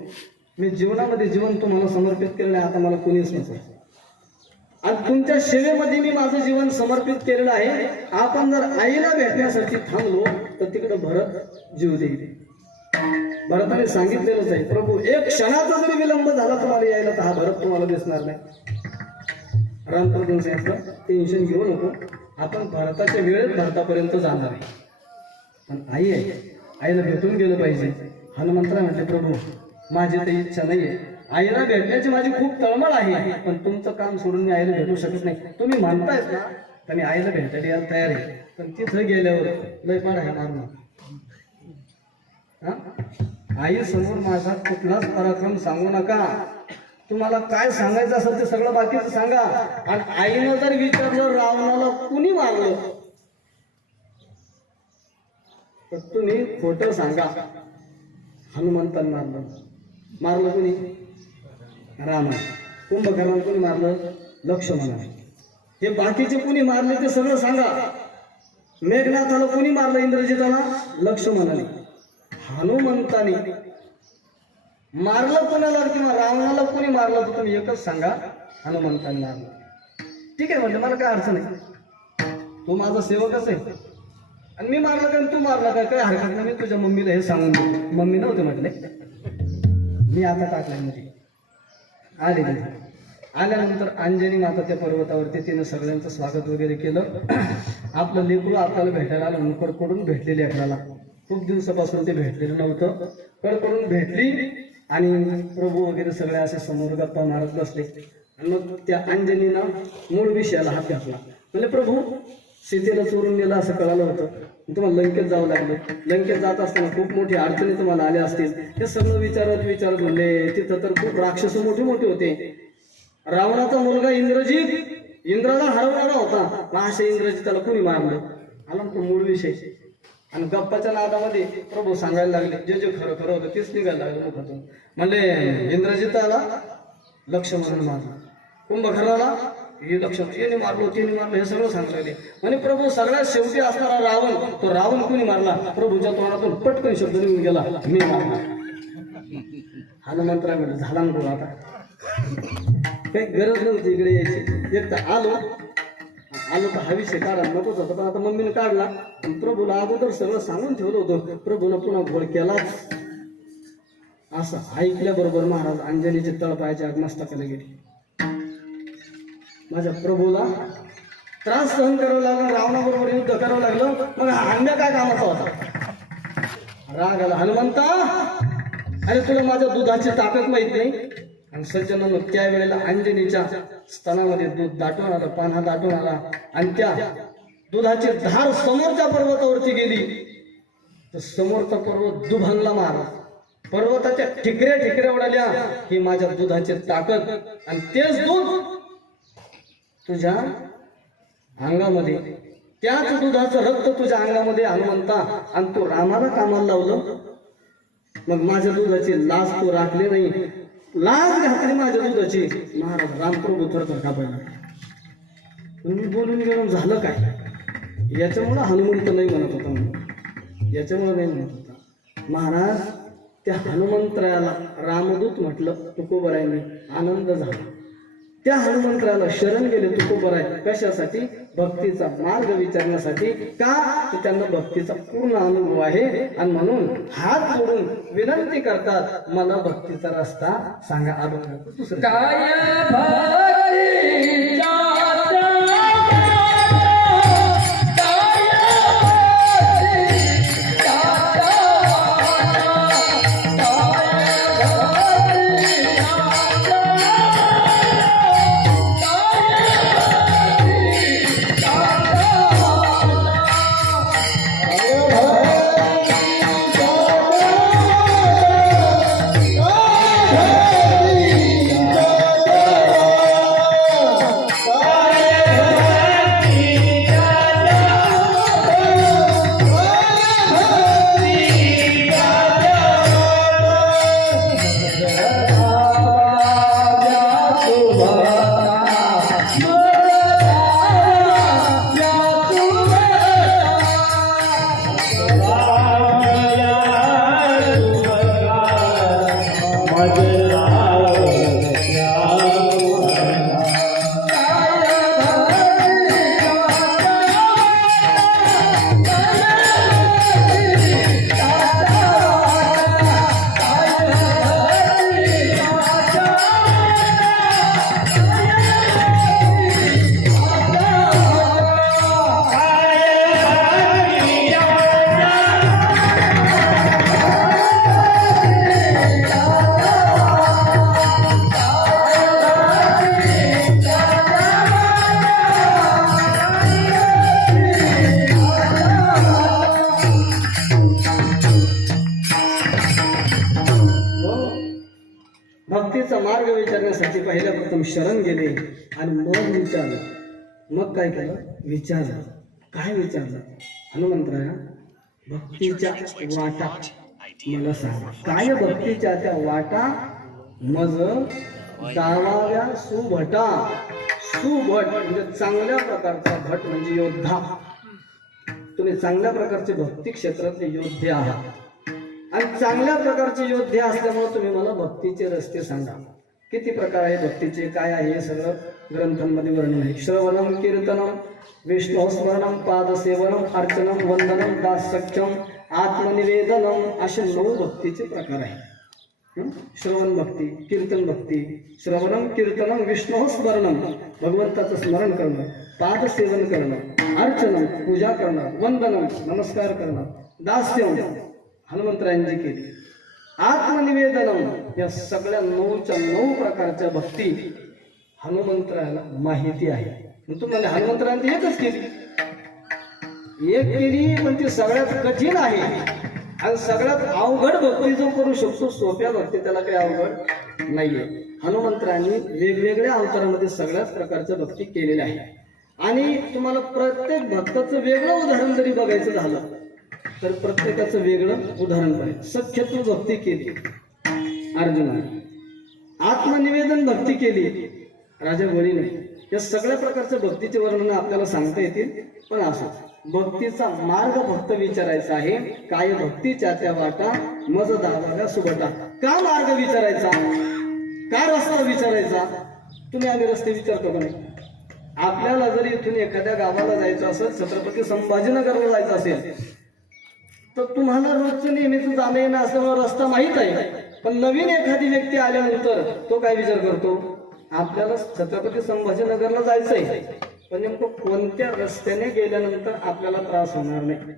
मी जीवनामध्ये जीवन तुम्हाला समर्पित केलेलं आहे, आता मला कोणीच नसेल आणि तुमच्या सेवेमध्ये मी माझं जीवन समर्पित केलेलं आहे. आपण जर आईला भेटण्यासाठी थांबलो तर तिकडे भरत जीव देईल. भरताने सांगितलेलंच आहे, प्रभू एक क्षणाचा जरी विलंब झाला तुम्हाला यायला तर हा भरत तुम्हाला दिसणार नाही. रामप्रभूंनी सांगितलं, टेन्शन घेऊ नको, आपण भारताच्या वेळेत भारतापर्यंत जाणार आहे. पण आई आहे, आईला भेटून गेलं पाहिजे. हनुमंतराय म्हटले, प्रभू माझी तर इच्छा नाहीये, आईला भेटण्याची माझी खूप तळमळ आहे, पण तुमचं काम सोडून मी आईला भेटू शकत नाही. तुम्ही म्हणतायत ना तर मी आईला भेटायला यायला तयार आहे, पण तिथं गेल्यावर लय पाडा आहे मारणं. आई समोर माझा कुठलाच पराक्रम सांगू नका. तुम्हाला काय सांगायचं असेल ते सगळं बाकीचं सांगा. आणि आईनं जर विचारलं रावणाला कुणी मारलं तर तुम्ही खोटं सांगा. हनुमंतानं मारलं कुणी? रामा. कुंभकर्णाला कुणी मारलं? लक्ष्मणाने. हे बाकीचे कुणी मारले ते सगळं सांगा. मेघनाथाला कुणी मारलं? इंद्रजिताला? लक्ष्मणाने. हनुमंताने मारलं कोणाला किंवा रावणाला कोणी मारलं तर तुम्ही एकच सांगा, हनुमंताने मारलं. ठीक आहे म्हटलं, मला काय अडचण आहे, तू माझा सेवकच आहे आणि मी मारलं का तू मारला का काय हरकत नाही. मी तुझ्या मम्मीला हे सांगून देतो. मम्मी नव्हते म्हटले, मी आता टाकलाय मध्ये. आले आल्यानंतर अंजनी माता त्या पर्वतावरती तिनं सगळ्यांचं स्वागत वगैरे केलं. आपलं लेकरू आपल्याला भेटायला आलं म्हणून कडकडून भेटलेली लेकराला. खूप दिवसापासून ते भेटलेलं नव्हतं. कडकडून भेटली आणि प्रभू वगैरे सगळे असे समोर गप्पा मारत बसले. आणि मग त्या अंजनीनं मूळ विषयाला हात घातला. म्हणजे प्रभू सीतेला चोरून नेलं असं कळालं होतं, तुम्हाला लंकेत जावं लागलं. लंकेत जात असताना खूप मोठी अडचणी तुम्हाला आल्या असतील. हे सगळं विचारत म्हणले. तिथं तर खूप राक्षस मोठे मोठे होते. रावणाचा मुलगा इंद्रजित इंद्राला हरवणारा होता. अशा इंद्रजिताला कोणी मारलं? आला तो मूळ विषय. आणि गप्पाच्या नादामध्ये प्रभू सांगायला लागले, जे जे खरं खरं होतं तेच निघायला लागलं मुखातून. म्हणले इंद्रजिताला लक्ष्मणाने मारलं, कुंभकर्णाला हे लक्ष्मण याने मारलो त्याने मारलं, हे सगळं सांगायला लागले. म्हणजे प्रभू सगळ्यात शेवटी असणारा रावण, तो रावण कोणी मारला? प्रभूच्या तोंडातून पटकन शब्द निघून गेला, मी मारला. हनुमंतराय म्हणलं, झाला ना बोला, आता काही गरज नव्हती इकडे यायची. एक तर आलो तर हा विषय काढा नकोच होता, पण आता मम्मीने काढला. प्रभूला अगोदर सगळं सांगून ठेवलं होतं. प्रभूला पुन्हा घोळ केलाच. असं ऐकल्याबरोबर महाराज अंजनीचे तळपायाच्या आगमस्तकाला गेले. माझ्या प्रभूला त्रास सहन करावा लागला, रावणाबरोबर युद्ध करावं लागलं. मग हंड्या काय कामाचा होता? राग आला, हनुमंता अरे तुला माझ्या दुधाची ताकद माहित नाही? आणि सज्जनांनो त्यावेळेला अंजनीच्या स्तनामध्ये दूध दाटून आलं, पान्हा दाटून आला आणि त्या दुधाची धार समोरच्या पर्वतावरती गेली तर समोरचा पर्वत दुभंगला मारला. पर्वताच्या ठिकऱ्या उडाल्या. ही माझ्या दुधाची ताकद आणि तेच दूध तुझ्या अंगामध्ये, त्याच दुधाचं रक्त तुझ्या अंगामध्ये हनुमंता, आणि तू रामाला कामाला लावलं. मग माझ्या दुधाची लाज तू राखली नाही, लाज घातली माझ्या दुधाची. महाराज रामप्रभू थरथर कापायला. तुम्ही बोलून गेलो झालं काय? याच्यामुळे हनुमंत नाही म्हणत होता, याच्यामुळे नाही म्हणत होता. महाराज त्या हनुमंतरायाला रामदूत म्हटलं तुकोबरायांनी, आनंद झाला. त्या हनुमंतरायाला शरण गेले तुकोबराय. कशासाठी? भक्तीचा मार्ग विचारण्यासाठी. का? तर त्यांना भक्तीचा पूर्ण अनुभव आहे आणि म्हणून हात जोडून विनंती करतात, मला भक्तीचा रस्ता सांगा. अभंग दुसरं काय भक्तीचा भक्तीचा मार्ग विचारण्यासाठी पहिल्या प्रथम शरण गेले आणि मग विचारलं. मग काय केलं? विचारलं. काय विचारलं? हनुमंतराया भक्तीच्या वाटा मला सांगा. काय भक्तीच्या त्या वाटा? मज गावाव्या सुभटा. सुभट म्हणजे चांगल्या प्रकारचा भट म्हणजे योद्धा. तुम्ही चांगल्या प्रकारचे भक्ती क्षेत्रातले योद्धे आहात आणि चांगल्या प्रकारचे योद्धे असल्यामुळे तुम्ही मला भक्तीचे रस्ते सांगा. किती प्रकार आहे भक्तीचे, काय आहे हे सगळं ग्रंथांमध्ये वर्णन आहे. श्रवणम, कीर्तनम, विष्णू स्मरणम, पादसेवनम, अर्चनम, वंदनम, दासख्यम, आत्मनिवेदनम असे 9 भक्तीचे प्रकार आहेत. श्रवण भक्ती, कीर्तन भक्ती, श्रवणम, कीर्तनम, विष्णू स्मरणम भगवंताचं स्मरण करणं, पादसेवन करणं, अर्चनम पूजा करणं, वंदनम नमस्कार करणं, दास्यम हनुमंतरायांची केली, आत्मनिवेदनम या सगळ्या 9च्या 9 प्रकारच्या भक्ती हनुमंतरायाला माहिती आहे. तुम्हाला हनुमंतरायांनी एकच केली, एक केली पण ती सगळ्यात कठीण आहे आणि सगळ्यात अवघड भक्ती जो करू शकतो, सोप्या भक्ती त्याला काही अवघड नाहीये. हनुमंतरायांनी वेगवेगळ्या अवतारामध्ये सगळ्याच प्रकारच्या भक्ती केलेल्या आहे आणि तुम्हाला प्रत्येक भक्ताचं वेगळं उदाहरण जरी बघायचं झालं तर प्रत्येकाचं वेगळं उदाहरण पाहिजे. सख्यत्व भक्ती केली अर्जुनाने, आत्मनिवेदन भक्ती केली राजा बळीने. या सगळ्या प्रकारच्या भक्तीचे वर्णन आपल्याला सांगता येतील, पण असं भक्तीचा मार्ग फक्त विचारायचा आहे. काय भक्तीच्या त्या वाटा मज दावाव्या सुबटा. का मार्ग विचारायचा, का रस्ता विचारायचा? तुम्ही आम्ही रस्ते विचारतो का नाही? आपल्याला जर इथून एखाद्या गावाला जायचं असेल, छत्रपती संभाजीनगरला जायचं असेल तर तुम्हाला रोजचं नेहमीच जाणं येणं असल्यामुळे रस्ता माहीत आहे. पण नवीन एखादी व्यक्ती आल्यानंतर तो काय विचार करतो, आपल्याला छत्रपती संभाजीनगरला जायचंय पण नेमकं कोणत्या रस्त्याने गेल्यानंतर आपल्याला त्रास होणार नाही.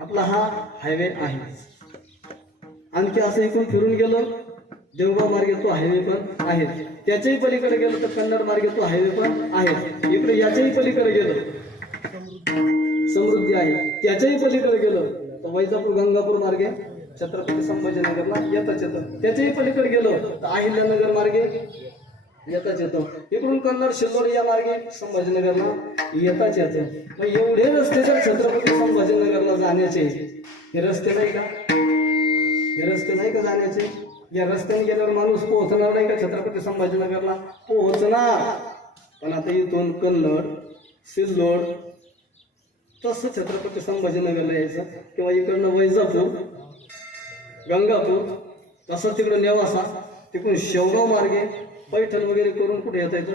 आपला हा हायवे आहे. आणखी असं इकडून फिरून गेलं देवगाव मार्गे तो हायवे पण आहे. त्याच्याही पलीकडे गेलो तर कन्नड मार्गे तो हायवे पण आहे. इकडे याच्याही पलीकडे गेलो समृद्धी आहे. त्याच्याही पलीकडे गेलो तर वैजापूर गंगापूर मार्गे छत्रपती संभाजीनगरला येताच येतं. त्याच्याही पलीकडे गेलो तर अहिल्यानगर मार्गे येताच येतो. इकडून कन्नड शिल्लोड या मार्गे संभाजीनगरला येताच येतं. मग एवढे रस्ते जर छत्रपती संभाजीनगरला जाण्याचे हे रस्ते नाही का? हे रस्ते नाही का जाण्याचे? या रस्त्याने गेल्यावर माणूस पोहोचणार नाही का छत्रपती संभाजीनगरला? पोहोचणार. पण आता इथून कन्नड सिल्लोड तसं छत्रपती संभाजीनगरला यायचं किंवा इकडनं वैजापूर गंगापूर तसं तिकडं नेवासा तिकडून शेवगाव मार्गे पैठण वगैरे करून कुठे येता येतं?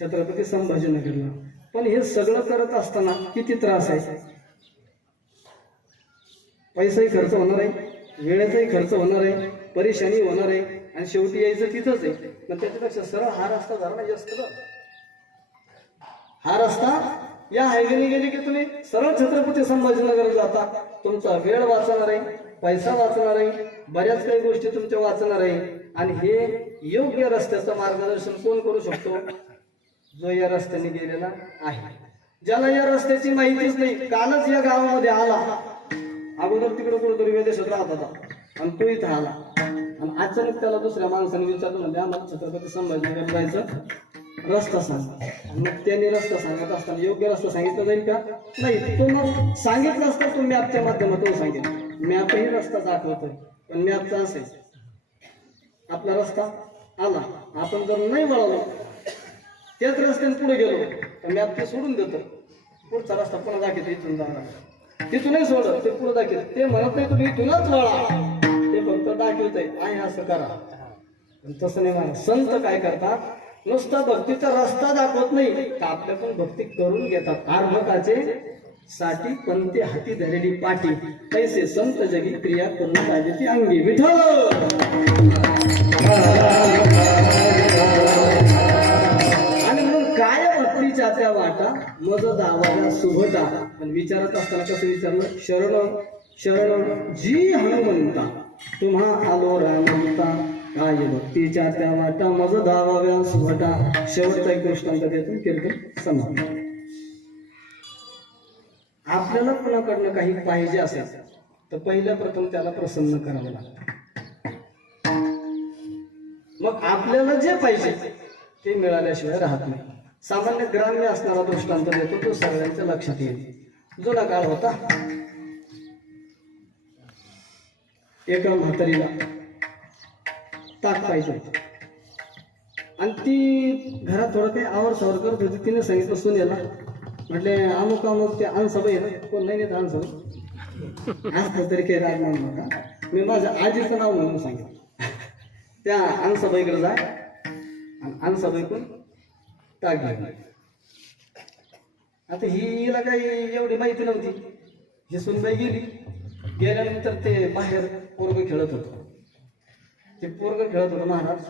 छत्रपती संभाजीनगरला. पण हे सगळं करत असताना किती त्रास आहे? पैसाही खर्च होणार आहे, वेळेचाही खर्च होणार आहे, परेशानी होणार आहे आणि शेवटी यायचं तिथंच आहे. पण त्याच्यापेक्षा सरळ हा रस्ता झाला ना जास्त. हा रस्ता या हायवेने गेले की तुम्ही सरळ छत्रपती संभाजीनगर जाता. तुमचा वेळ वाचणार आहे, पैसा वाचणार आहे, बऱ्याच काही गोष्टी तुमच्या वाचणार आहे. आणि हे योग्य रस्त्याचं मार्गदर्शन कोण करू शकतो? जो या रस्त्याने गेलेला आहे, ज्याला या रस्त्याची माहितीच नाही. कालच या गावामध्ये आला, अगोदर तिकडे कुठेतरी विदेशात राहत होता आणि तो इथं आला आणि अचानक त्याला दुसऱ्या माणसाने विचारलं म्हणजे आम्हाला छत्रपती संभाजीनगर जायचं रस्ता सांग. मग त्यांनी रस्ता सांगत असताना योग्य रस्ता सांगितला जाईल का? नाही. तो मग सांगितलं असतं तो मॅपच्या माध्यमातून सांगेल. मॅपही रस्ता दाखवतोय पण मॅपचा असेल आपला रस्ता आला, आपण जर नाही वळवलो त्याच रस्त्याने पुढे गेलो तर मॅप ते सोडून देतो. पुढचा रस्ता पुन्हा दाखवतो इथून जाणार, तिथूनही सोडत ते पुढे दाखवत. ते म्हणत नाही तुम्ही इथूनच वळा, ते फक्त दाखवतंय आहे असं करा. पण तसं नाही म्हणा. संत काय करतात? नुसता भक्तीचा रस्ता दाखवत नाही तर आपल्याकडून भक्ती करून घेतात. अर्भकाचे साठी पंते हाती धरलेली पाठी तैसे संत जगी क्रिया करून पाहिजे ती अंगी. विठ्ठल आणि म्हणून काय भक्तीच्या त्या वाटा मज दावाला सुभटा. पण विचारत असताना कसं विचारलं? शरण शरण जी हनुमंता तुम्हा आलो रामंता काय भक्तीच्या त्या वाटा मज धावाव्या सुभटा. शेवटचा एक दृष्टांत देतो कीर्तन समाप्त. आपल्याला कोणाकडनं काही पाहिजे असेल तर पहिल्या प्रथम त्याला प्रसन्न करावं लागतं. मग आपल्याला जे पाहिजे ते मिळाल्याशिवाय राहत नाही. सामान्य ग्राम्य असणारा दृष्टांत देतो तो सगळ्यांच्या लक्षात येईल. जुना काळ होता. एका म्हातारीला ताक पाहिजे आणि ती घरात थोडं काही आवर सावर करत होती. तिने सांगितलं सुनेला, म्हटले अमुक अमुक ते अनसभा आहे ना, कोण नाही येत अनसभा असं तरी काही राग मानू नका. मी माझ्या आजीचं नाव म्हणून सांगितलं. त्या अनसभाईकडे जा आणि अनसभाईकडून ताक घ्या. आता हिला काही एवढी माहिती नव्हती. ही सुनबाई गेली. गेल्यानंतर ते बाहेर पोरग खेळत होतं. ते पोरग खेळत होतं महाराज.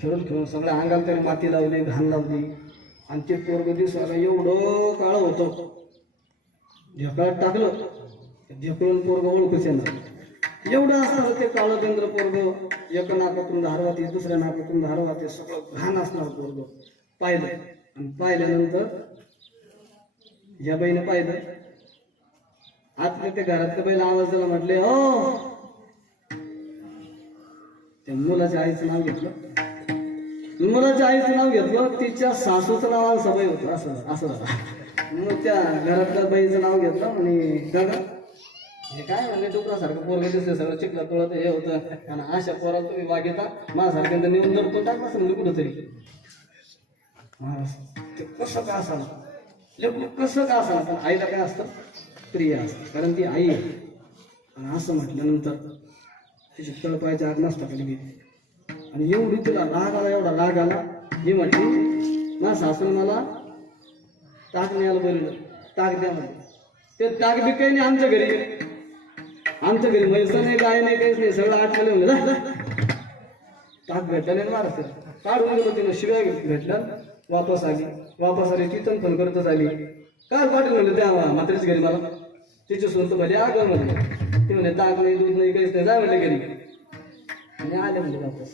खेळून खेळून सगळ्या अंगाला त्याने माती लावली, घाण लावली आणि ते पोरग दिसायला एवढं काळ होतं. ढेकळात टाकलं, ढेकळून पोरग ओळखूच येणार एवढं असणार ते काळं बेंद्र पोरग. एका नाकातून धार वाहते, दुसऱ्या नाकातून धार वाहते, सगळं घाण असणार पोरग. पाहिलं आणि पाहिल्यानंतर या बाईने पाहिलं. आता त्या घरातल्या बाईला आवाज दिला, म्हटले हो. त्या मुलाच्या आईचं नाव घेतलं. मुलाच्या आईचं नाव घेतलं. तिच्या सासूचं नाव सबाई होतं. असं झालं. मग त्या घरातल्या बाईचं नाव घेतलं आणि गगा हे काय म्हणले डुकरासारखं पोरग दिसलं, सगळं चिखला तुळत हे होतं आणि अशा पोरात तुम्ही वागेता माझ्यासारख्या नेऊन जर तो टाकला असं म्हणजे कुठंतरी महाराज ते कसं का असावं, लेकरू कसं का असावं. पण आईला काय असतं? प्रिय असतं, कारण ती आई आहे. आणि असं म्हटल्यानंतर तिची तळपायची आग नसता गेली आणि एवढी तिला राग आला, एवढा राग आला. ही म्हटली ना सासून मला ताक न्यायला बोललं, ताक द्या म्हणे. ते ताक बी काही नाही आमच्या घरी म्हैसा नाही, काय नाही, काहीच नाही. सगळं आठवलं म्हणलं ताक भेटला नाही. महाराज काढून गेलो. तिनं शिव्या भेटल्या. वापस आली. तिथून फोन करतच आली. काय पाटील म्हणलं त्या म्हातारीच्या घरी मला. तिची सोन तर भले आग म्हणले. ते म्हणे ताक नाही, दूध नाही, काहीच नाही, जा म्हणले घरी. आणि आले म्हणजे वापस.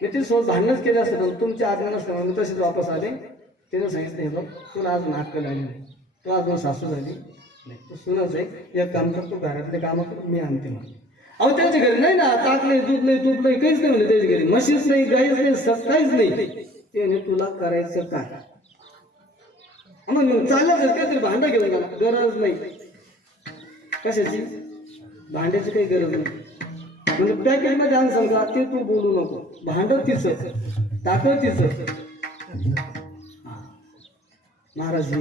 मी ती सोबत भांडणच केले असतं तर तुमच्या आज्ञा नसल्यामुळे मी तसेच वापस आले. तिनं सांगितलं हे बघ तुला अजून अक्कल आली नाही, तू अजून सासू झाली नाही, तू सुनच आहे, एक काम कर तू घरातले कामं कर मी आणते मला. अहो त्यांच्या घरी नाही ना ताक नाही, दूध नाही, तूप नाही, काहीच नाही म्हणजे त्याच्या घरी, म्हशीच नाही, गाईच नाही, काहीच नाही. ते म्हणजे तुला करायचं काय? मग चाललं काहीतरी भांडं घेऊन गेला, गरज नाही कशाची, भांड्याची काही गरज नाही. म्हणजे पॅकेटमध्ये आण समजा ते तू बोलू नको, भांड तिचं टाकव तिचं. महाराज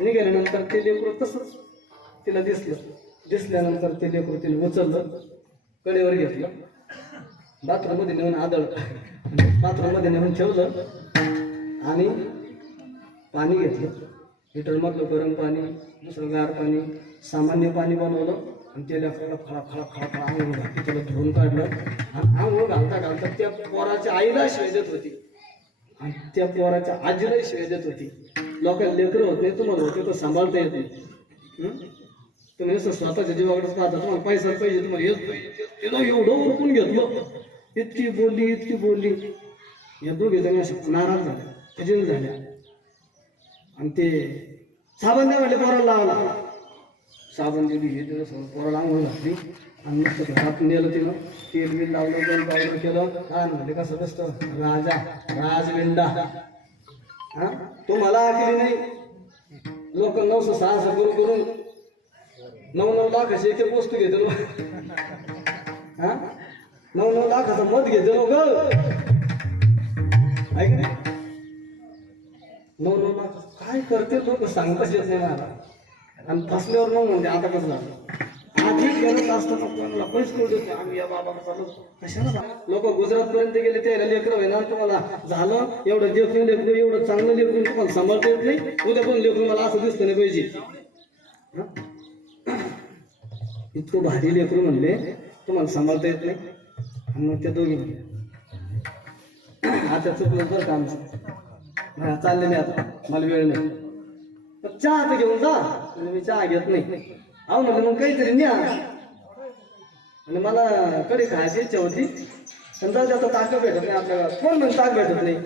निघाल्यानंतर ते लेकरू तसंच तिला दिसल्यानंतर ते लेकरू तिला उचललं, कडेवर घेतलं, बाथरूममध्ये नेऊन आदळलं, बाथरूममध्ये नेऊन ठेवलं आणि पाणी घेतलं, हिटरमधलं गरम पाणी, दुसरं गार पाणी, सामान्य पाणी बनवलं आणि त्याला खळा खळा खळा खळा आंघोळ घातली, त्याला धुवून काढलं आणि आंघोळ घालता घालता त्या पोराच्या आईला शिवाय देत होती आणि त्या पोराच्या आजीलाही शिवाय देत होती. लोकांना लेकरं होत नाही, तुम्हाला होते तर सांभाळता येत नाही. तुम्ही असं स्वतःच्या जीवाकडेच पाहता, तुम्हाला पैसा पाहिजे, तुम्हाला येत पाहिजे. तिला एवढं उरकून घेतलं, इतकी बोलली. या दोघे जण अशा नाराज झाल्या, खजिन झाल्या आणि ते साबण द्या म्हणले पोराला लावला. साबण दिली, हे दिलं सगळं पोराला आंघोळ घातली आणि मस्त हात नेलं तिनं, तेल बिल लावलं, दोन पावडर केलं. काय म्हणले कसं दिसतं राजा राजविंडा. हा तुम्हाला केली नाही, लोक 906 करून 9 लाखाची एक वस्तू घेतलो. हा 9 लाखाचं मत घेतलं ग, ऐक नाही 9 लाख काय करते लोक सांगताच येत नाही मला. आणि फसल्यावर मग म्हणजे आता कसं झालं, आधी करत असतं आपल्याला पैसे करू देतो आम्ही या बाबा चालू कशाला. लोक गुजरात पर्यंत गेले, त्याला लेकरं होईना, तुम्हाला झालं एवढं लेकरू एवढं चांगलं लेकरू तुम्हाला सांभाळता येत नाही, उद्या पण लेकरू मला असं दिसतं नाही पाहिजे. इतकं भारी लेकरू म्हणले तुम्हाला सांभाळता येत नाही. आणि मग ते दोघे म्हणले आता चुकलं बरं का आमचं, चालले नाही आता मला वेळ नाही, तर चहा तर घेऊन जा. म्हणजे मी चहा घेत नाही. अहो म्हटलं मग काहीतरी न्या, आणि मला कधी खायची इच्छा होती, पण त्याचा ताक भेटत नाही आपल्याला. कोण म्हणजे ताक भेटत नाही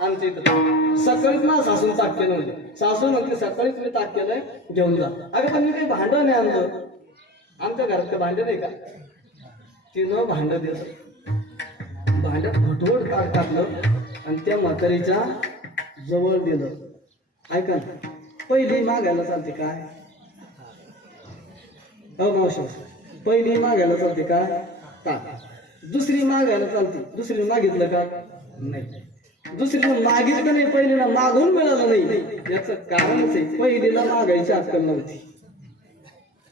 आमच्या इथं. सकाळीच मला सासून ताक केलं म्हणजे, सासू म्हणते सकाळीच मी ताक केलंय घेऊन जा. अगं पण मी काही भांडं नाही आणलं, आमच्या घरात काही भांडं नाही का. तिनं भांडं दिलं, भांड्यात घटवट ताक टाकलं आणि त्या म्हातारीच्या जवळ दिलं. ऐका ना, पहिली मागायला चालते काय मावशी, पहिली मागायला चालते का ताक, दुसरी मागायला चालते, दुसरी मागितलं का नाही, दुसरीला मागितलं नाही, पहिलीला मागून मिळालं नाही. याचं कारणच आहे पहिलीला मागायची अक्कल नव्हती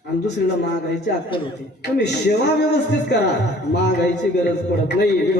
आणि दुसरीला मागायची अक्कल होती. तुम्ही सेवा व्यवस्थित करा, मागायची गरज पडत नाही.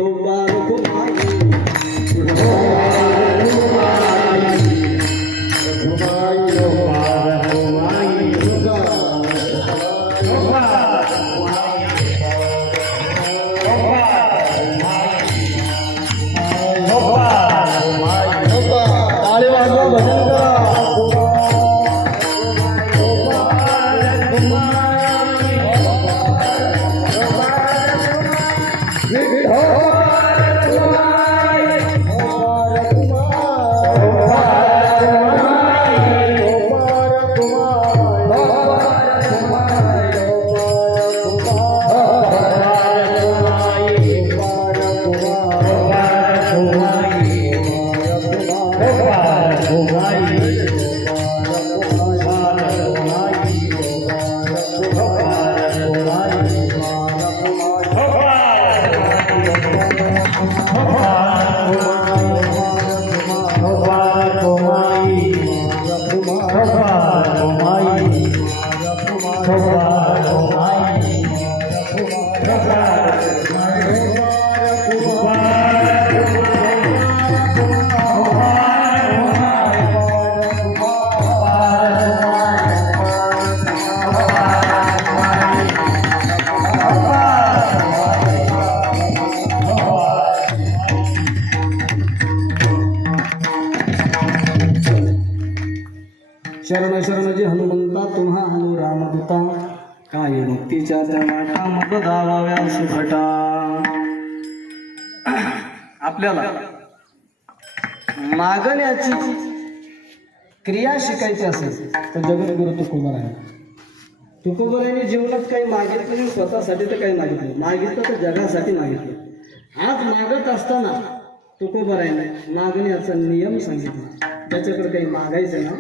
शरण शरण जी हनुमंता तुम्हा हनु रामदूता, काय भक्तीच्या त्या वाटा मग धावाव्या सुखटा. आपल्याला मागण्याची क्रिया शिकायची असेल तर जगद्गुरु तुकोबाराय. तुकोबारायांनी जीवनात काही मागितलं नाही, स्वतःसाठी तर काही मागितलं, मागितलं तर जगासाठी मागितलं. आज मागत असताना तुकोबारायाने मागण्याचा नियम सांगितला. ज्याच्याकडे काही मागायचं ना,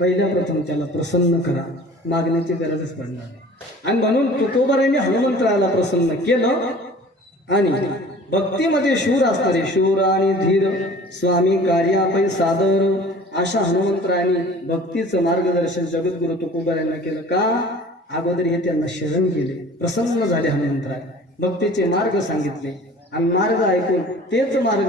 पहिल्या प्रथम त्याला प्रसन्न करा, मागण्याची गरजच पडणार नाही. आणि म्हणून तुकोबारायांनी हनुमंतरायाला प्रसन्न केलं. आणि भक्तीमध्ये शूर असणारे, शूर आणि धीर स्वामी कार्यापै सादर अशा हनुमंतरायांनी भक्तीचं मार्गदर्शन जगद्गुरु तुकोबारायांना केलं. का? अगोदर हे त्यांना शरण केले, प्रसन्न झाले हनुमंतराय, भक्तीचे मार्ग सांगितले. आणि मार्ग ऐकून तेच मार्ग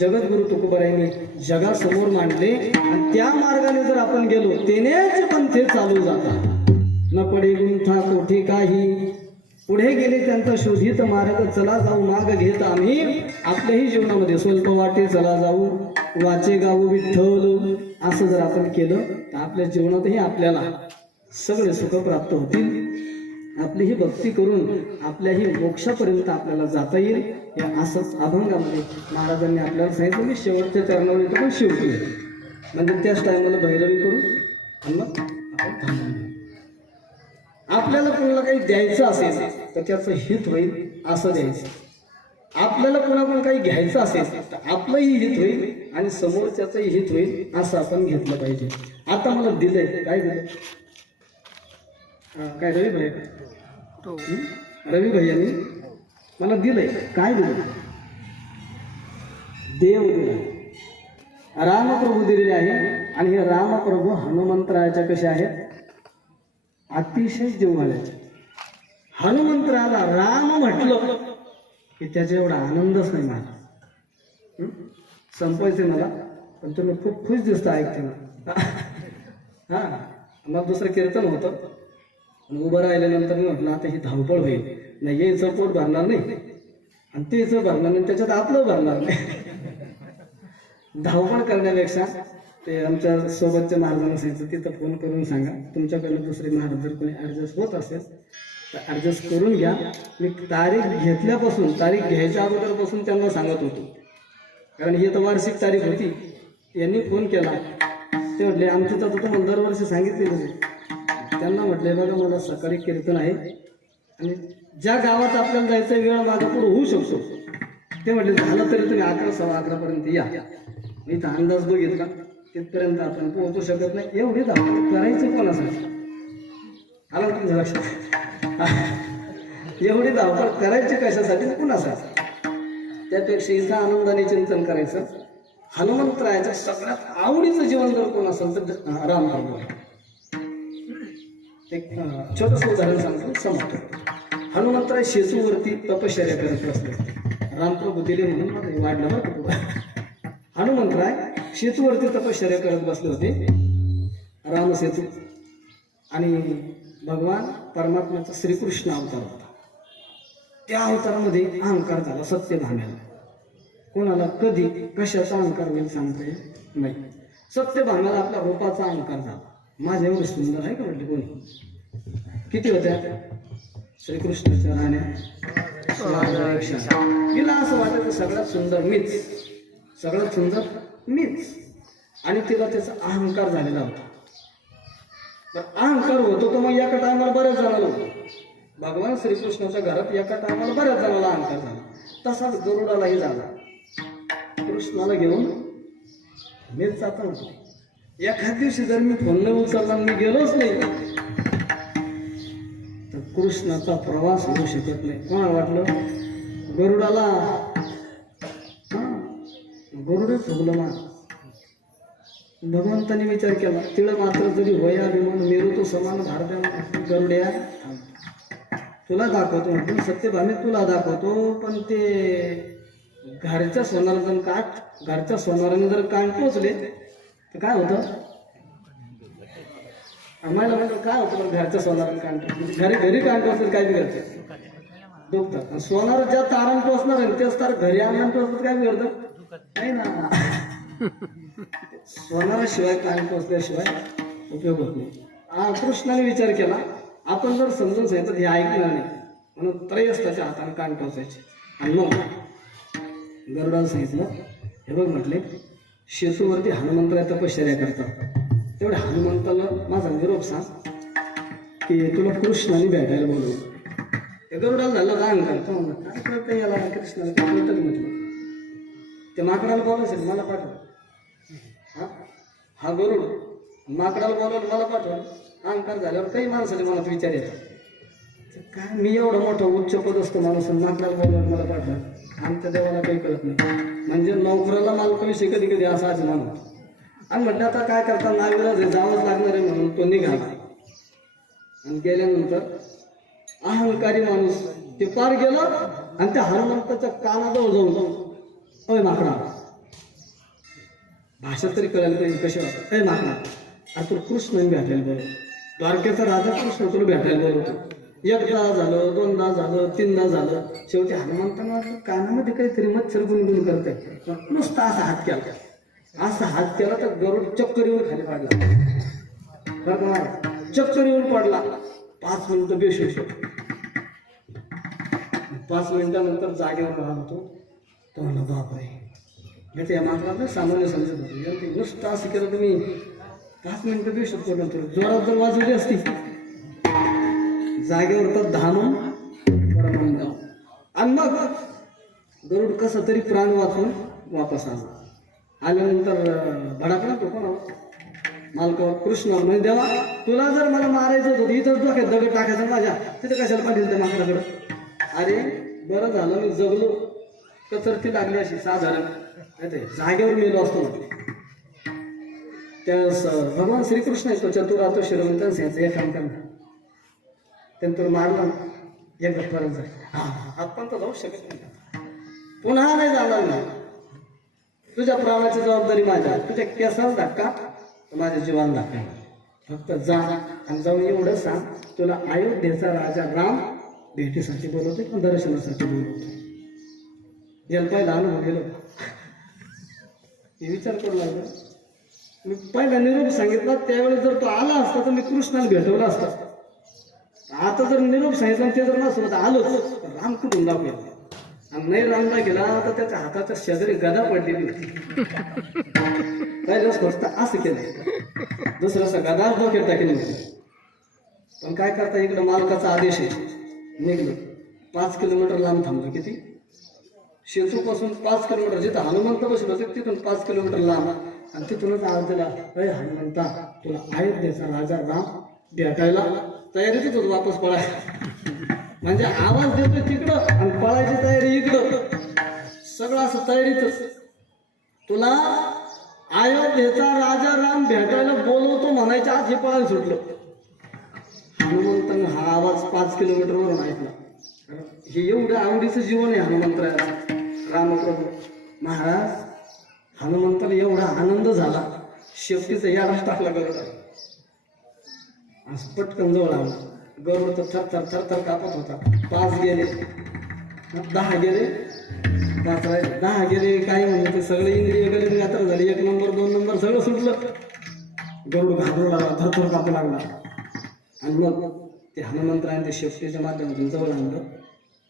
जगद्गुरु तुकोबारायांनी जगासमोर मांडले. आणि त्या मार्गाने जर आपण गेलो तेनेच पण ते चालू जातात. न पडे गुंथा कोठी काही, पुढे गेले त्यांचा शोधित मार्ग. चला जाऊ माग घेत आम्ही आपल्याही जीवनामध्ये, स्वल्प वाटे चला जाऊ वाचे गाऊ विठ्ठल, असं जर आपण केलं तर आपल्या जीवनातही आपल्याला सगळे सुख प्राप्त होतील. आपली ही भक्ती करून आपल्याही मोक्षापर्यंत आपल्याला जाता येईल. या असंच अभंगामध्ये महाराजांनी आपल्याला सांगितलं. मी शेवटच्या चरणावर येतो पण शेवटी म्हणजे त्याच टायमाला भैरवी करू आणि मग आपण थांबून घेऊ. आपल्याला कोणाला काही द्यायचं असेल तर त्याचं हित होईल असं द्यायचं. आपल्याला कोणाकडून काही घ्यायचं असेल तर आपलंही हित होईल आणि समोरच्याचंही हित होईल असं आपण घेतलं पाहिजे. आता मला दिलंय, काय दिलंय? काय रवी भैया? रवी भैयांनी मला दिलंय. काय दिलं? देव दिला, रामप्रभू दिलेले आहे. आणि हे रामप्रभू हनुमंतरायाच्या कसे आहेत? अतिशय जिव्हाळ्याचे. हनुमंतराला राम म्हटलं की त्याच्या एवढा आनंदच नाही मला. संपायचे मला, पण तुम्ही खूप खुश दिसता ऐकते ना. हां, मला दुसरं कीर्तन होतं, उभं राहिल्यानंतर मी म्हटलं आता ही धावपळ होईल, नाही याचं पोट भरणार नाही आणि तेच भरणार नाही, त्याच्यात आपलं भरणार नाही. धावपळ करण्यापेक्षा ते आमच्या सोबतच्या महाराजांना सांगितलं तिथं फोन करून सांगा तुमच्याकडनं दुसरे महाराज जर कोणी ॲडजस्ट होत असेल तर ॲडजस्ट करून घ्या. मी तारीख घेतल्यापासून, तारीख घ्यायच्या अगोदरपासून त्यांना सांगत होतो, कारण ही तर वार्षिक तारीख होती. यांनी फोन केला, ते म्हटले आमचं तर तुम्हाला दरवर्षी सांगितलेलं. त्यांना म्हटले बघा मला सकाळी कीर्तन आहे आणि ज्या गावात आपल्याला जायचं वेळ माझा पुढे होऊ शकतो. ते म्हटले झालं तरी तुम्ही 11, 11:15 या. मी तर अंदाज बघितला तिथपर्यंत आपण पोहोचू शकत नाही. एवढी धावपळ करायची कोणासाठी? आला तुमच्या लक्षात? एवढी धावपळ करायची कशासाठी, कुणासाठी? त्यापेक्षा इथं आनंदाने चिंतन करायचं. हनुमंतरायाचं सगळ्यात आवडीचं जीवन जर कोण असेल तर रामप्रभू. एक छोटंसं उदाहरण सांगतो, समजतो. हनुमंतराय शेतूवरती तपश्चर्या करत बसले. रामप्रभू दिले म्हणून मला वाढलं बरं का. हनुमंतराय शेतूवरती तपश्चर्या करत बसले होते, रामसेतू. आणि भगवान परमात्म्याचा श्रीकृष्ण अवतार होता. त्या अवतारामध्ये अहंकार झाला सत्यभामेला. कोणाला कधी कशाचा अहंकार होईल सांगता येईल नाही. सत्यभामेला आपल्या रूपाचा अहंकार झाला. माझ्या एवढं सुंदर आहे का म्हटलं कोणी? किती होत्या श्रीकृष्णाच्या राण्या? तिला असं वाटायचं सगळ्यात सुंदर मीच, सगळ्यात सुंदर मीच. आणि तिला त्याचा अहंकार झालेला होता. अहंकार होतो तो मग एका टायमाला बऱ्याच जणांना होतो. भगवान श्रीकृष्णाच्या घरात एका टायमाला बऱ्याच जणांना अहंकार झाला. तसाच गरुडालाही झाला. कृष्णाला घेऊन मीच जाता होतो. एखाद दिवशी जर मी फोन न उचलला मी गेलोच नाही तर कृष्णाचा प्रवास होऊ शकत नाही. कोणाला वाटलं? गरुडाला. गरुड चुकलं ना. भगवंताने विचार केला, तिळ मात्र जरी होया विमान मेरू तो समान भारत गरुड्या. तुला दाखवतो म्हटलं सत्यभामे, तुला दाखवतो, पण ते घरच्या सोनाराचं काठ, घरच्या सोनाराने जर कान टोचले तर काय होतं? आम्हाला म्हटलं काय होतं? पण घरच्या सोनाराने कान टोचले, घरी कान टोचले काय बिघडतं? दुखतात. सोनार ज्या तारान टोचणार आहे तेच तार घरी आणून टोचतात, काय बिघडतं? नाही ना. सोनाराशिवाय कान टोचल्याशिवाय उपयोग होत नाही. कृष्णाने विचार केला, आपण जर समजून सांगितलं हे ऐकणार नाही म्हणून त्रयस्थाच्या हाताने कान टोचायचे. आणि मग गरुडाला सांगितलं, हे बघ म्हटले, शेतूवरती हनुमंतराय तपश्चर्या करतात, तेवढे हनुमंताला माझा निरोप सांग की तुला कृष्णाने भेटायला बोलवलं. ते गरुडाला झालं रांग करतो, म्हणलं काय कळतं याला कृष्णाला, काय कळतं म्हटलं. ते माकडाला बोलायचं मला पाठवा. हा गरुड माकडाला बोलवलं मला पाठवा. अहंकार झाल्यावर काही माणसाच्या मनात विचार येतात, काय मी एवढा मोठा उच्च पदस्थ माणूस माकडाला बोलवलं मला पाठवा. आमच्या देवाला काही कळत नाही. म्हणजे नोकराला मालकाविषयी कधी कधी असा आज मानतो. आणि म्हटलं आता काय करता, नाविलाज आहे, जावंच लागणार आहे म्हणून तो निघाला. आणि गेल्यानंतर अहंकारी माणूस ते पार गेला आणि त्या हनुमंताच्या कानाजवळ जाऊन, अय माकडा, भाषा तरी कळायला पाहिजे कशी वाटत, अय माकडा, आता तुला कृष्ण भेटायला बोलव, द्वारकेचा राजा कृष्ण तुला भेटायला बोलवतो. एकदा झालं, दोनदा झालं, तीनदा झालं, शेवटी हनुमंतांना कानामध्ये काहीतरी मच्छर गुणगुण करताय. नुसता असा हात केला, असा हात केला तर गरुड चक्कर येऊन खाली पाडला. बरं का महाराज, चक्कर येऊन पडला. 5 मिनिटं बेशुद्ध. 5 मिनिटानंतर जागेवर राहतो. तो म्हणला, बापरे, मी त्या माकडाला सामान्य समजत होतो, नुसतं असं केलं तुम्ही 5 मिनिटं बेशुद्ध पडलं, तर जोरात जर वाजवली असती जागेवर तर धामून बरं म्हणून. आणि मग गरुड कसं तरी प्राण वाचून वापस आला. आल्यानंतर भडाकला तो कोण मालकावर, कृष्ण म्हणजे, देवा तुला जर मला मारायचं होतं इथंच डोक्यात दगड टाकायचं माझ्या, तिथं कशाला पाठील त्या माकडाकडं. अरे बरं झालं मी जगलो, कचरती लागली अशी साधारण जागेवर मेलो असतो. त्या भगवान श्रीकृष्ण आहे तो चतुरातो शिरोमणी सांगायचं, एक काम करणार त्यानंतर मारला एक परत जाईल. आपण तर जाऊ शकत नाही, पुन्हा नाही जाणार नाही. तुझ्या प्राणाची जबाबदारी माझ्या, तुझ्या केसाला धक्का माझ्या जीवाला धक्का. फक्त जा आणि जाऊन एवढं सांग, तुला अयोध्येचा राजा राम भेटीसाठी बोलवतो पण दर्शनासाठी बोलवतो. याला पहिला अनुभव गेलो, हे विचार करू लागलो. मी पहिला निरोप सांगितला त्यावेळेस जर तो आला असता तर मी कृष्णाला भेटवला असता. आता जर निरोप सांगितला ते जर नसलं तर आलोच, राम कुठून दाखवेल. आणि नाही रामला गेला तर त्याच्या हाताच्या शेजारी गदा पडलेली होती. पहिल्याच फक्त असं केलं, दुसरं असं गदा डोक्यात टाकली. पण काय करता, इकडं मालकाचा आदेश आहे. निघलो 5 किलोमीटर लांब थांबलो. किती? शेतूपासून 5 किलोमीटर, जिथं हनुमंत बसलो होते तिथून 5 किलोमीटर लांब. आणि तिथूनच आवाज दिला, अय हनुमंता, तुला अयोध्येचा राजा राम भेटायला तयारीतच होत वापस पळायला. म्हणजे आवाज देतोय तिकडं आणि पळायची तयारी इकडं, सगळं असं तयारीतच. तुला अयोध्येचा राजा राम भेटायला बोलवतो म्हणायच्या आज हे पळायला सुटलं. हनुमंतानं हा आवाज 5 किलोमीटरवरून ऐकला. हे एवढं आवडीचं जीवन आहे हनुमंतरायाला. रामप्रभू महाराज, हनुमंताला एवढा आनंद झाला, शेपटीचा याडाच टाकला गरुड. असं पटकन जवळ आला. गरुड तर थरथर थरथर कापत होता. 5 गेले, 10 गेले, 5 राहिले, 10 गेले, काय म्हणते सगळे इंद्रिय गेले, यात्रा झाली. 1 नंबर 2 नंबर सगळं सुटलं. गरुड घाबरू लागला, थरथर कापू लागला. आणि मग ते हनुमंतरायाने शेपटीच्या माध्यमातून जवळ आणलं,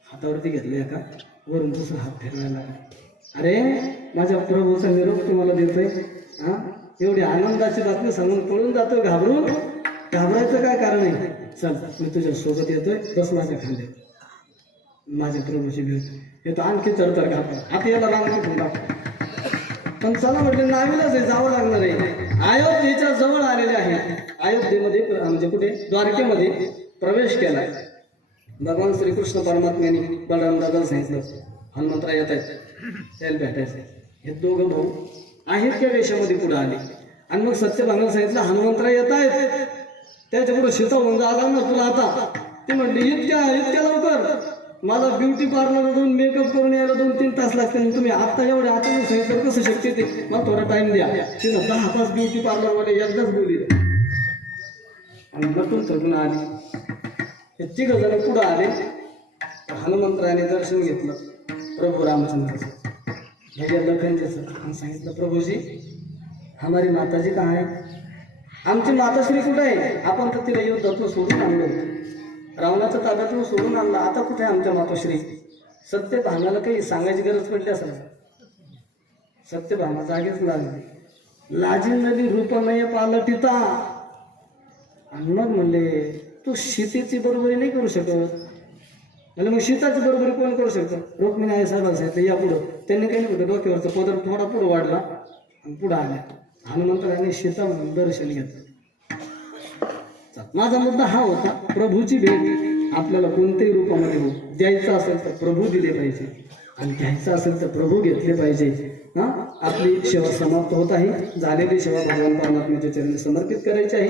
हातावरती घेतलं एका, वरून दुसरा हात फिरवायला लागला. अरे माझ्या प्रभूचा निरोप तुम्हाला देतोय, हा एवढी आनंदाची बातमी सांगून पळून जातोय घाबरून. घाबरायचं काय कारण आहे? चल मी तुझ्या सोबत येतोय, बस माझ्या खांद्यात. माझ्या प्रभूची भेट येतो. आणखी चढतर घाबरा, आता याला रांग घेऊन टाकतो. पण चला म्हटलं नावीलाच आहे, जावं लागणार आहे. अयोध्येच्या जवळ आलेले आहे. अयोध्येमध्ये म्हणजे कुठे? द्वारकेमध्ये प्रवेश केला. भगवान श्रीकृष्ण परमात्म्याने बलराम दादाला सांगितलं, हनुमंतराय येत आहेत, त्याला भेटायचं. हे दोघं भाऊ आहेत त्या वेशामध्ये पुढे आले. आणि मग सत्यभामाला सांगितलं, हनुमंतराय येत आहेत. त्याच्या पुढे सीता होऊन आला ना तुला आता. ती म्हटली, इतक्या लवकर? मला ब्युटी पार्लरमधून मेकअप करून यायला 2-3 तास लागते. तुम्ही आता एवढे आता सांगितलं कसं शक्य ते? मला थोडा टाइम द्या. तिनं 10 तास ब्युटी पार्लरवाले एकदाच बोलली. आणि नटून थकून आली. हे 3 जण पुढं आले. हनुमंतरायाने दर्शन घेतलं प्रभू रामचंद्राचं, भैया लखनजीचं. आणि सांगितलं, प्रभूजी हमारी माताजी कहाँ आहे? आमची माताश्री कुठे आहे? आपण तर तिला युद्धातून सोडून आणलं होतं, रावणाच्या ताब्यातून सोडून आणलं. आता कुठे आमच्या मातोश्री? सत्य भांगाला काही सांगायची गरज पडली असेल. सत्यभामा जागेच लागली. लाजिनली रूपमय पालटिता. आणि मग म्हणले तू सीतेची बरोबरी नाही करू शकत. म्हणजे मग सीताची बरोबरी कोण करू शकतं? रुक्मिणी आई साहेबांना सांगितलं या पुढं. त्यांनी काही नाही होतं, डोक्यावरचा पदर थोडा पुढं वाढला आणि पुढं आल्या. हनुमंताने सीता म्हणून दर्शन घेतलं. माझा मुद्दा हा होता, प्रभूची भेट आपल्याला कोणत्याही रूपामध्ये हो. द्यायचं असेल तर प्रभू दिले पाहिजे आणि घ्यायचं असेल तर प्रभू घेतले पाहिजे. हा, आपली सेवा समाप्त होत आहे. झालेली सेवा भगवान परमात्म्याच्या चरणी समर्पित करायची आहे.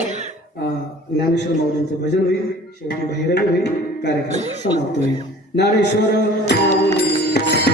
ज्ञानेश्वर माऊलींचं भजन होईल, शेवटी भैरवी होईल, कार्यक्रम समाप्त होईल. ज्ञानेश्वर माऊली